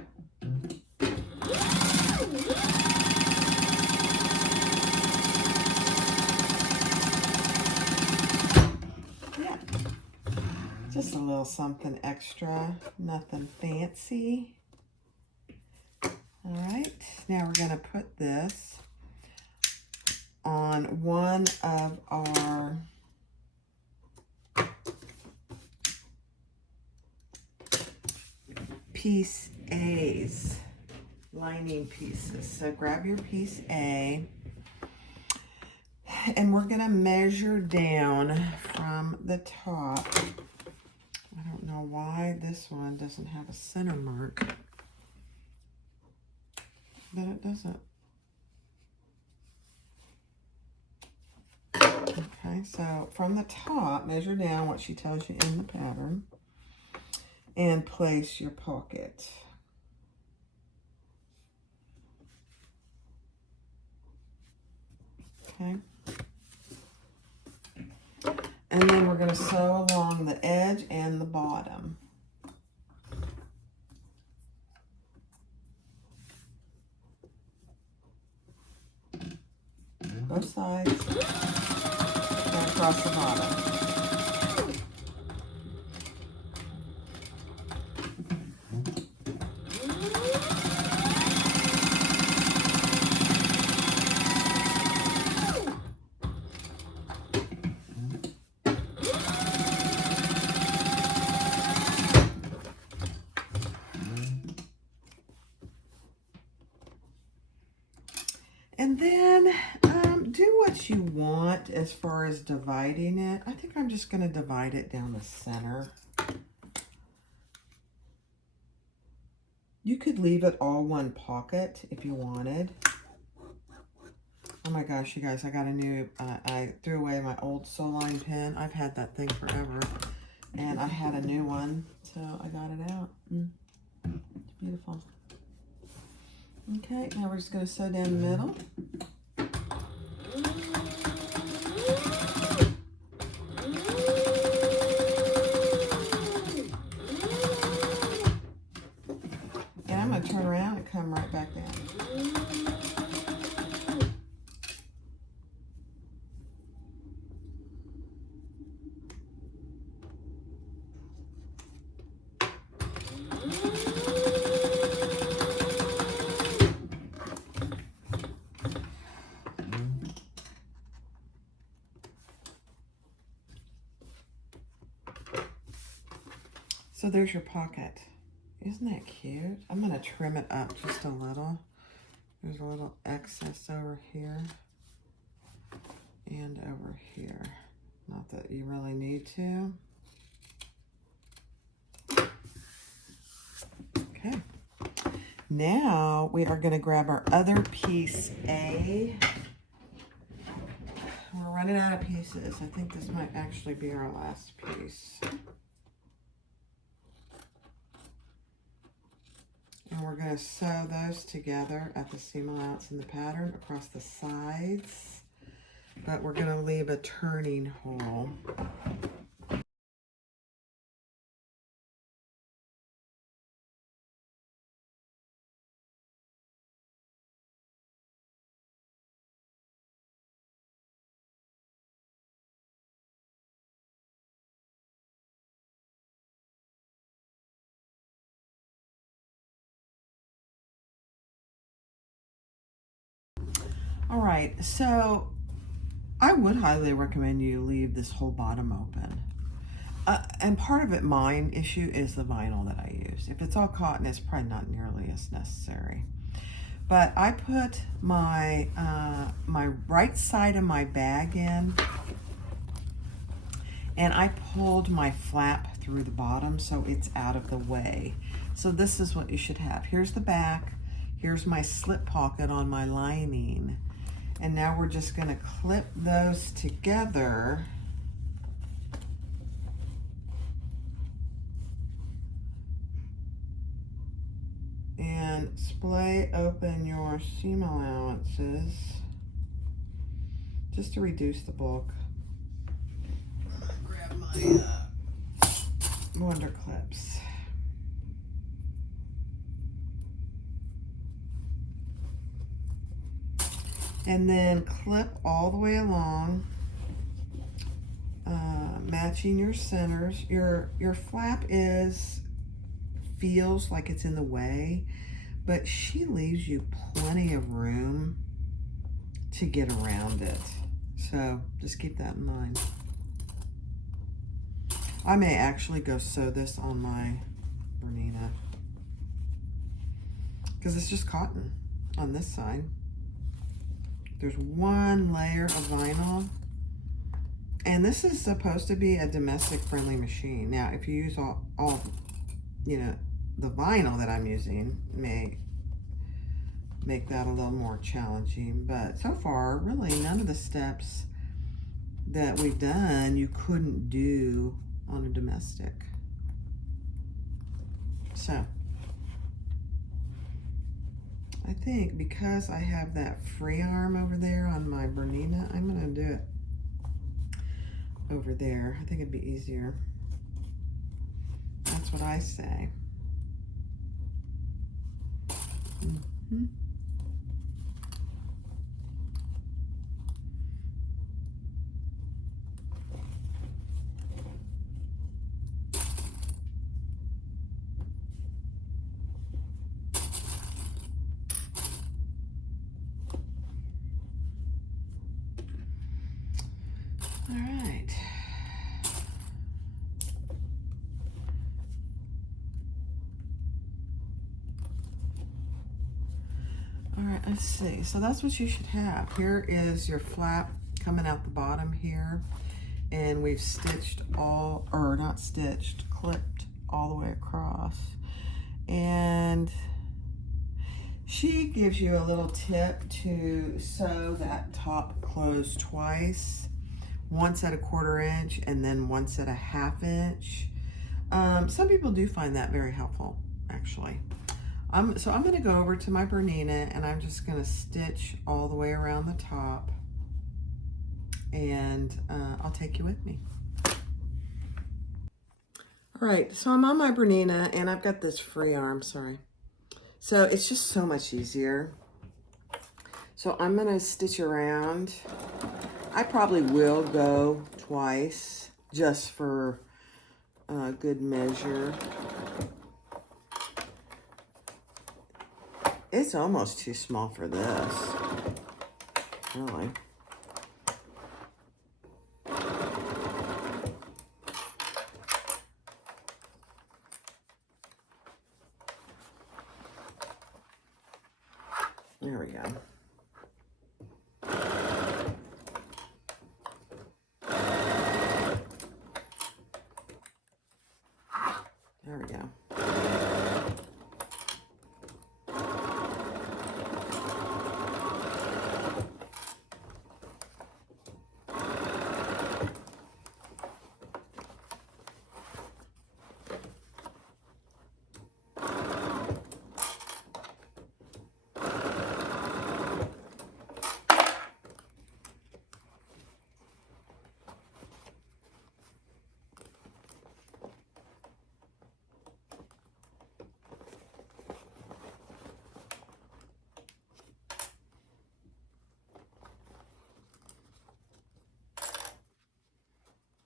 Yeah, just a little something extra, nothing fancy. All right, now we're going to put this on one of our piece A's, lining pieces. So grab your piece A, and we're gonna measure down from the top. I don't know why this one doesn't have a center mark, but it doesn't. Okay, so from the top, measure down what she tells you in the pattern, and place your pocket. Okay. And then we're going to sew along the edge and the bottom. Both sides and across the bottom. And then do what you want as far as dividing it. I think I'm just going to divide it down the center. You could leave it all one pocket if you wanted. Oh my gosh, you guys, I got a new, I threw away my old sew line pen. I've had that thing forever. And I had a new one, so I got it out. It's beautiful. Okay, now we're just going to sew down the middle. And I'm going to turn around and come right back down. So there's your pocket. Isn't that cute? I'm going to trim it up just a little. There's a little excess over here and over here. Not that you really need to. Okay. Now we are going to grab our other piece A. We're running out of pieces. I think this might actually be our last piece. And we're going to sew those together at the seam allowance in the pattern across the sides. But we're going to leave a turning hole. All right, so I would highly recommend you leave this whole bottom open. And part of it, mine issue, is the vinyl that I use. If it's all cotton, it's probably not nearly as necessary. But I put my my right side of my bag in, and I pulled my flap through the bottom so it's out of the way. So this is what you should have. Here's the back. Here's my slip pocket on my lining. And now we're just going to clip those together. And splay open your seam allowances just to reduce the bulk. Grab my Wonder clips. And then clip all the way along, matching your centers. Your flap feels like it's in the way, but she leaves you plenty of room to get around it. So just keep that in mind. I may actually go sew this on my Bernina because it's just cotton on this side. There's one layer of vinyl, and this is supposed to be a domestic friendly machine. Now, if you use all you know, the vinyl that I'm using may make that a little more challenging, but so far, really none of the steps that we've done you couldn't do on a domestic. So I think because I have that free arm over there on my Bernina, I'm gonna do it over there. I think it'd be easier. That's what I say. Mm-hmm. All right. All right, let's see. So that's what you should have. Here is your flap coming out the bottom here. And we've stitched all, or not stitched, clipped all the way across. And she gives you a little tip to sew that top closed twice. Once at a 1/4 inch and then once at a 1/2 inch. Some people do find that very helpful, actually. So I'm going to go over to my Bernina and I'm just going to stitch all the way around the top, and I'll take you with me. All right, so I'm on my Bernina and I've got this free arm, sorry. So it's just so much easier. So I'm going to stitch around. I probably will go twice just for good measure. It's almost too small for this, really.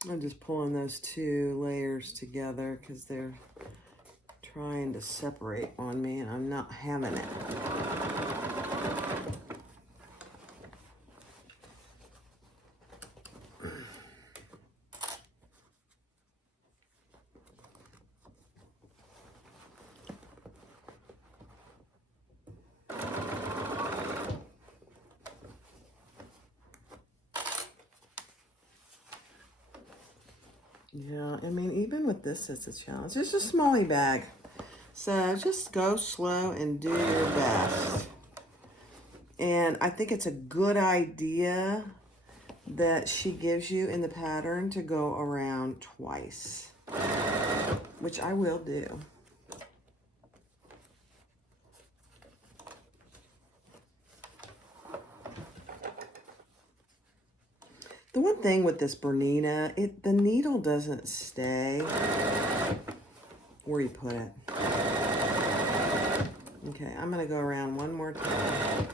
I'm just pulling those two layers together because they're trying to separate on me and I'm not having it. Yeah, I mean, even with this, it's a challenge. It's a smally bag. So just go slow and do your best. And I think it's a good idea that she gives you in the pattern to go around twice, which I will do. The one thing with this Bernina, the needle doesn't stay where you put it. Okay, I'm gonna go around one more time.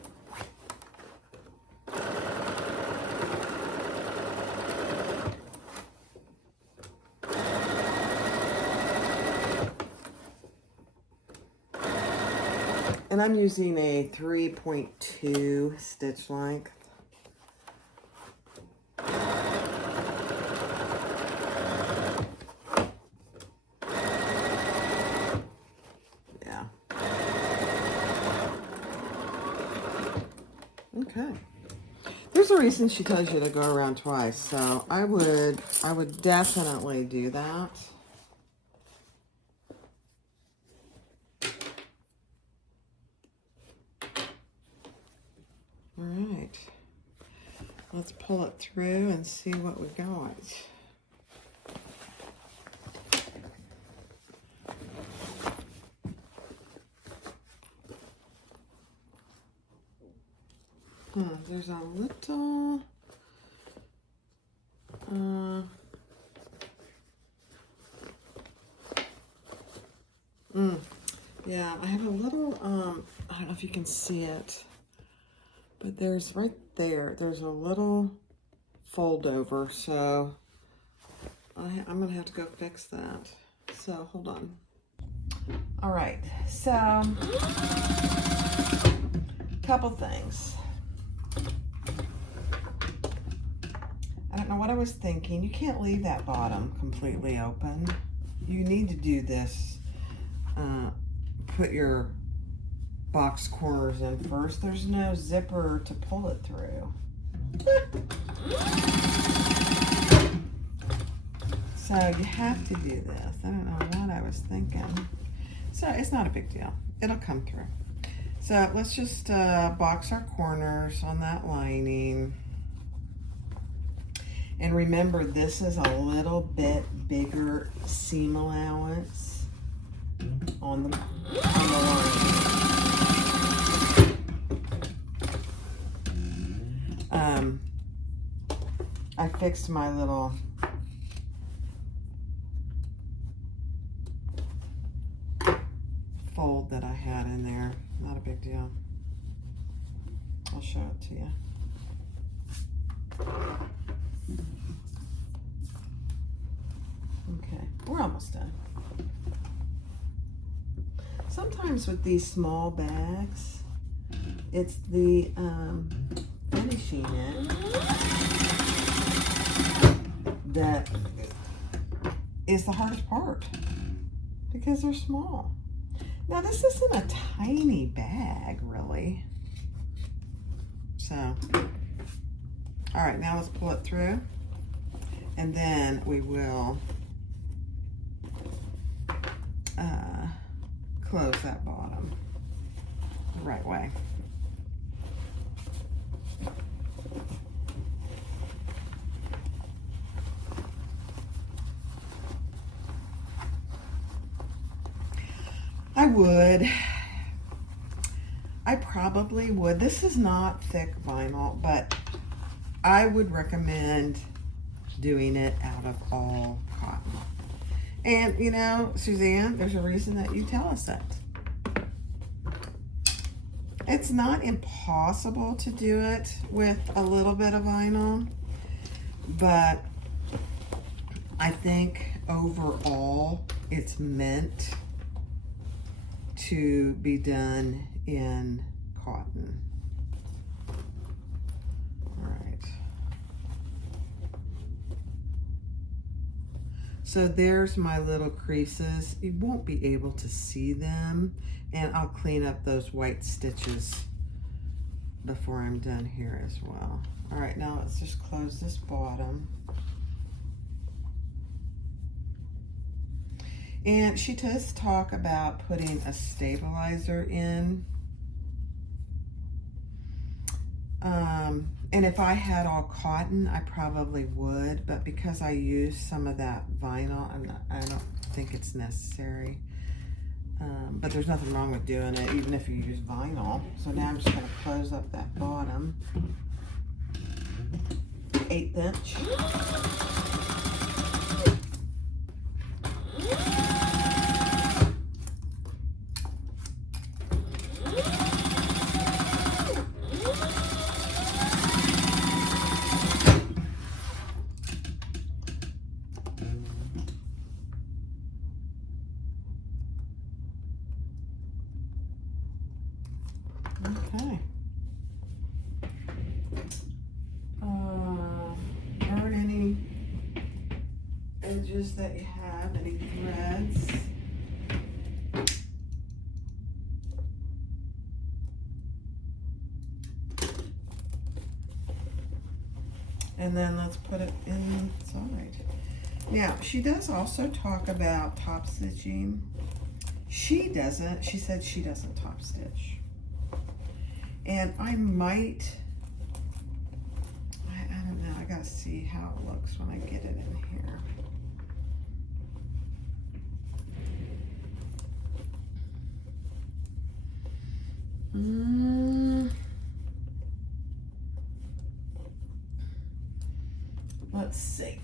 And I'm using a 3.2 stitch length. Okay. There's a reason she tells you to go around twice, so I would definitely do that. All right. Let's pull it through and see what we got. There's a little, yeah, I have a little, I don't know if you can see it, but there's right there's a little fold over, so I'm gonna have to go fix that. So hold on. All right, so couple things. I don't know what I was thinking. You can't leave that bottom completely open. You need to do this. Put your box corners in first. There's no zipper to pull it through. So you have to do this. I don't know what I was thinking. So it's not a big deal. It'll come through. So let's just box our corners on that lining. And remember, this is a little bit bigger seam allowance on the line. I fixed my little fold that I had in there. Not a big deal. I'll show it to you. Okay, we're almost done. Sometimes with these small bags, it's the finishing it that is the hardest part because they're small. Now this isn't a tiny bag, really. So, all right, now let's pull it through, and then we will close that bottom the right way. I probably would. This is not thick vinyl, but I would recommend doing it out of all cotton. And, you know, Suzanne, there's a reason that you tell us that. It's not impossible to do it with a little bit of vinyl, but I think overall it's meant to be done in cotton. All right. So there's my little creases. You won't be able to see them, and I'll clean up those white stitches before I'm done here as well. All right, now let's just close this bottom. And she does talk about putting a stabilizer in. And if I had all cotton, I probably would, but because I use some of that vinyl, I don't think it's necessary. But there's nothing wrong with doing it, even if you use vinyl. So now I'm just gonna close up that bottom 1/8 inch. Okay. Burn any edges that you have, any threads. And then let's put it inside. Now, she does also talk about top stitching. She doesn't. She said she doesn't top stitch. And I might, I don't know, I gotta see how it looks when I get it in here. Let's see.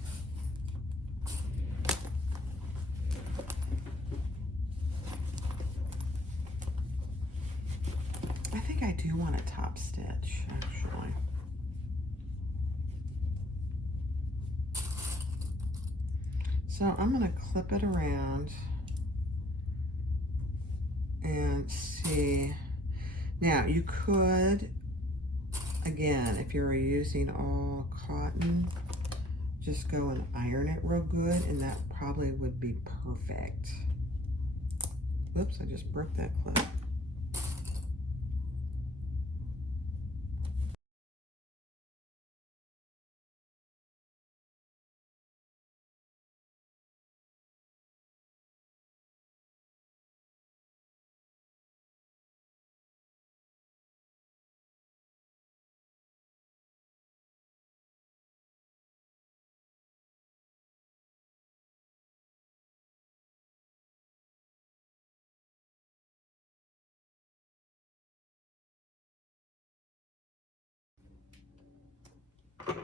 I think I do want a top stitch, actually. So I'm going to clip it around and see. Now, you could, again, if you're using all cotton, just go and iron it real good, and that probably would be perfect. Whoops, I just broke that clip.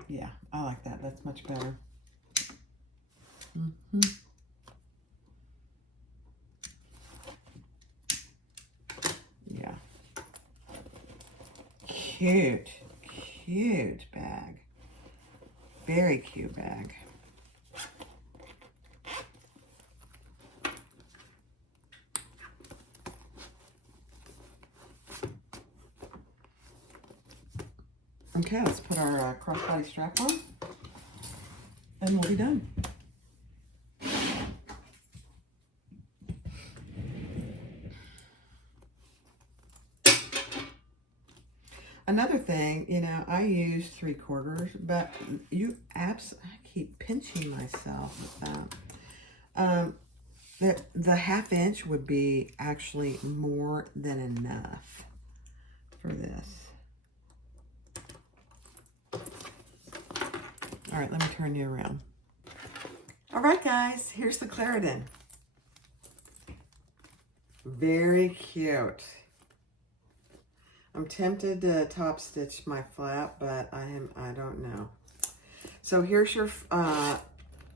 Yeah, I like that. That's much better. Yeah. Cute, cute bag. Very cute bag. Okay, let's put our crossbody strap on, and we'll be done. Another thing, you know, I use 3/4, but I keep pinching myself with that. The 1/2 inch would be actually more than enough for this. All right, let me turn you around. All right, guys, here's the Clarendon. Very cute. I'm tempted to top stitch my flap, but I don't know. So here's your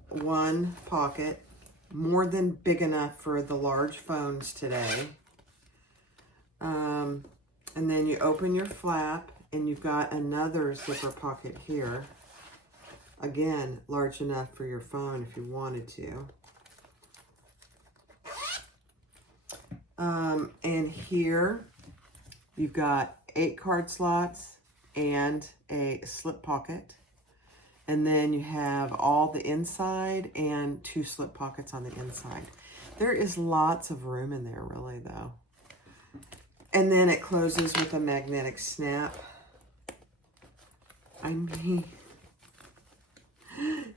one pocket, more than big enough for the large phones today. And then you open your flap, and you've got another zipper pocket here. Again, large enough for your phone if you wanted to. And here you've got 8 card slots and a slip pocket. And then you have all the inside and 2 slip pockets on the inside. There is lots of room in there, really, though. And then it closes with a magnetic snap. I mean,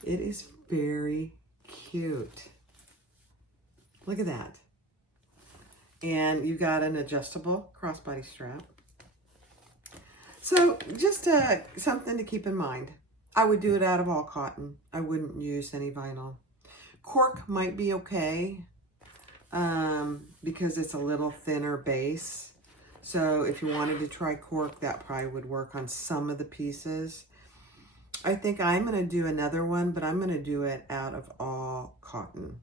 it is very cute. Look at that. And you got an adjustable crossbody strap. So just something to keep in mind. I would do it out of all cotton. I wouldn't use any vinyl. Cork might be okay because it's a little thinner base. So if you wanted to try cork, that probably would work on some of the pieces. I think I'm going to do another one, but I'm going to do it out of all cotton.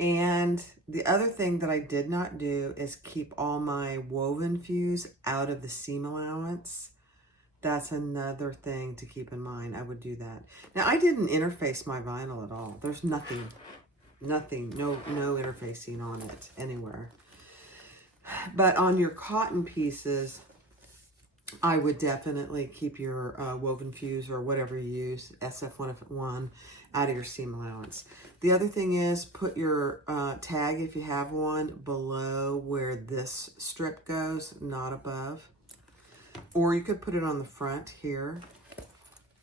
And the other thing that I did not do is keep all my woven fuse out of the seam allowance. That's another thing to keep in mind. I would do that. Now, I didn't interface my vinyl at all. There's nothing, no interfacing on it anywhere. But on your cotton pieces, I would definitely keep your woven fuse or whatever you use, SF1 out of your seam allowance. The other thing is put your tag, if you have one, below where this strip goes, not above. Or you could put it on the front here.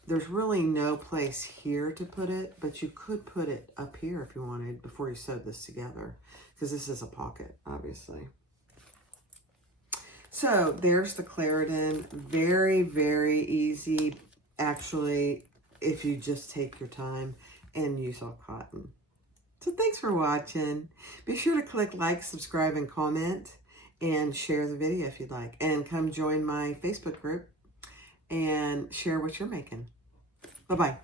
There's really no place here to put it, but you could put it up here if you wanted before you sewed this together, because this is a pocket, obviously. So there's the Clarendon. Very, very easy, actually, if you just take your time and use all cotton. So thanks for watching. Be sure to click like, subscribe, and comment, and share the video if you'd like. And come join my Facebook group and share what you're making. Bye-bye.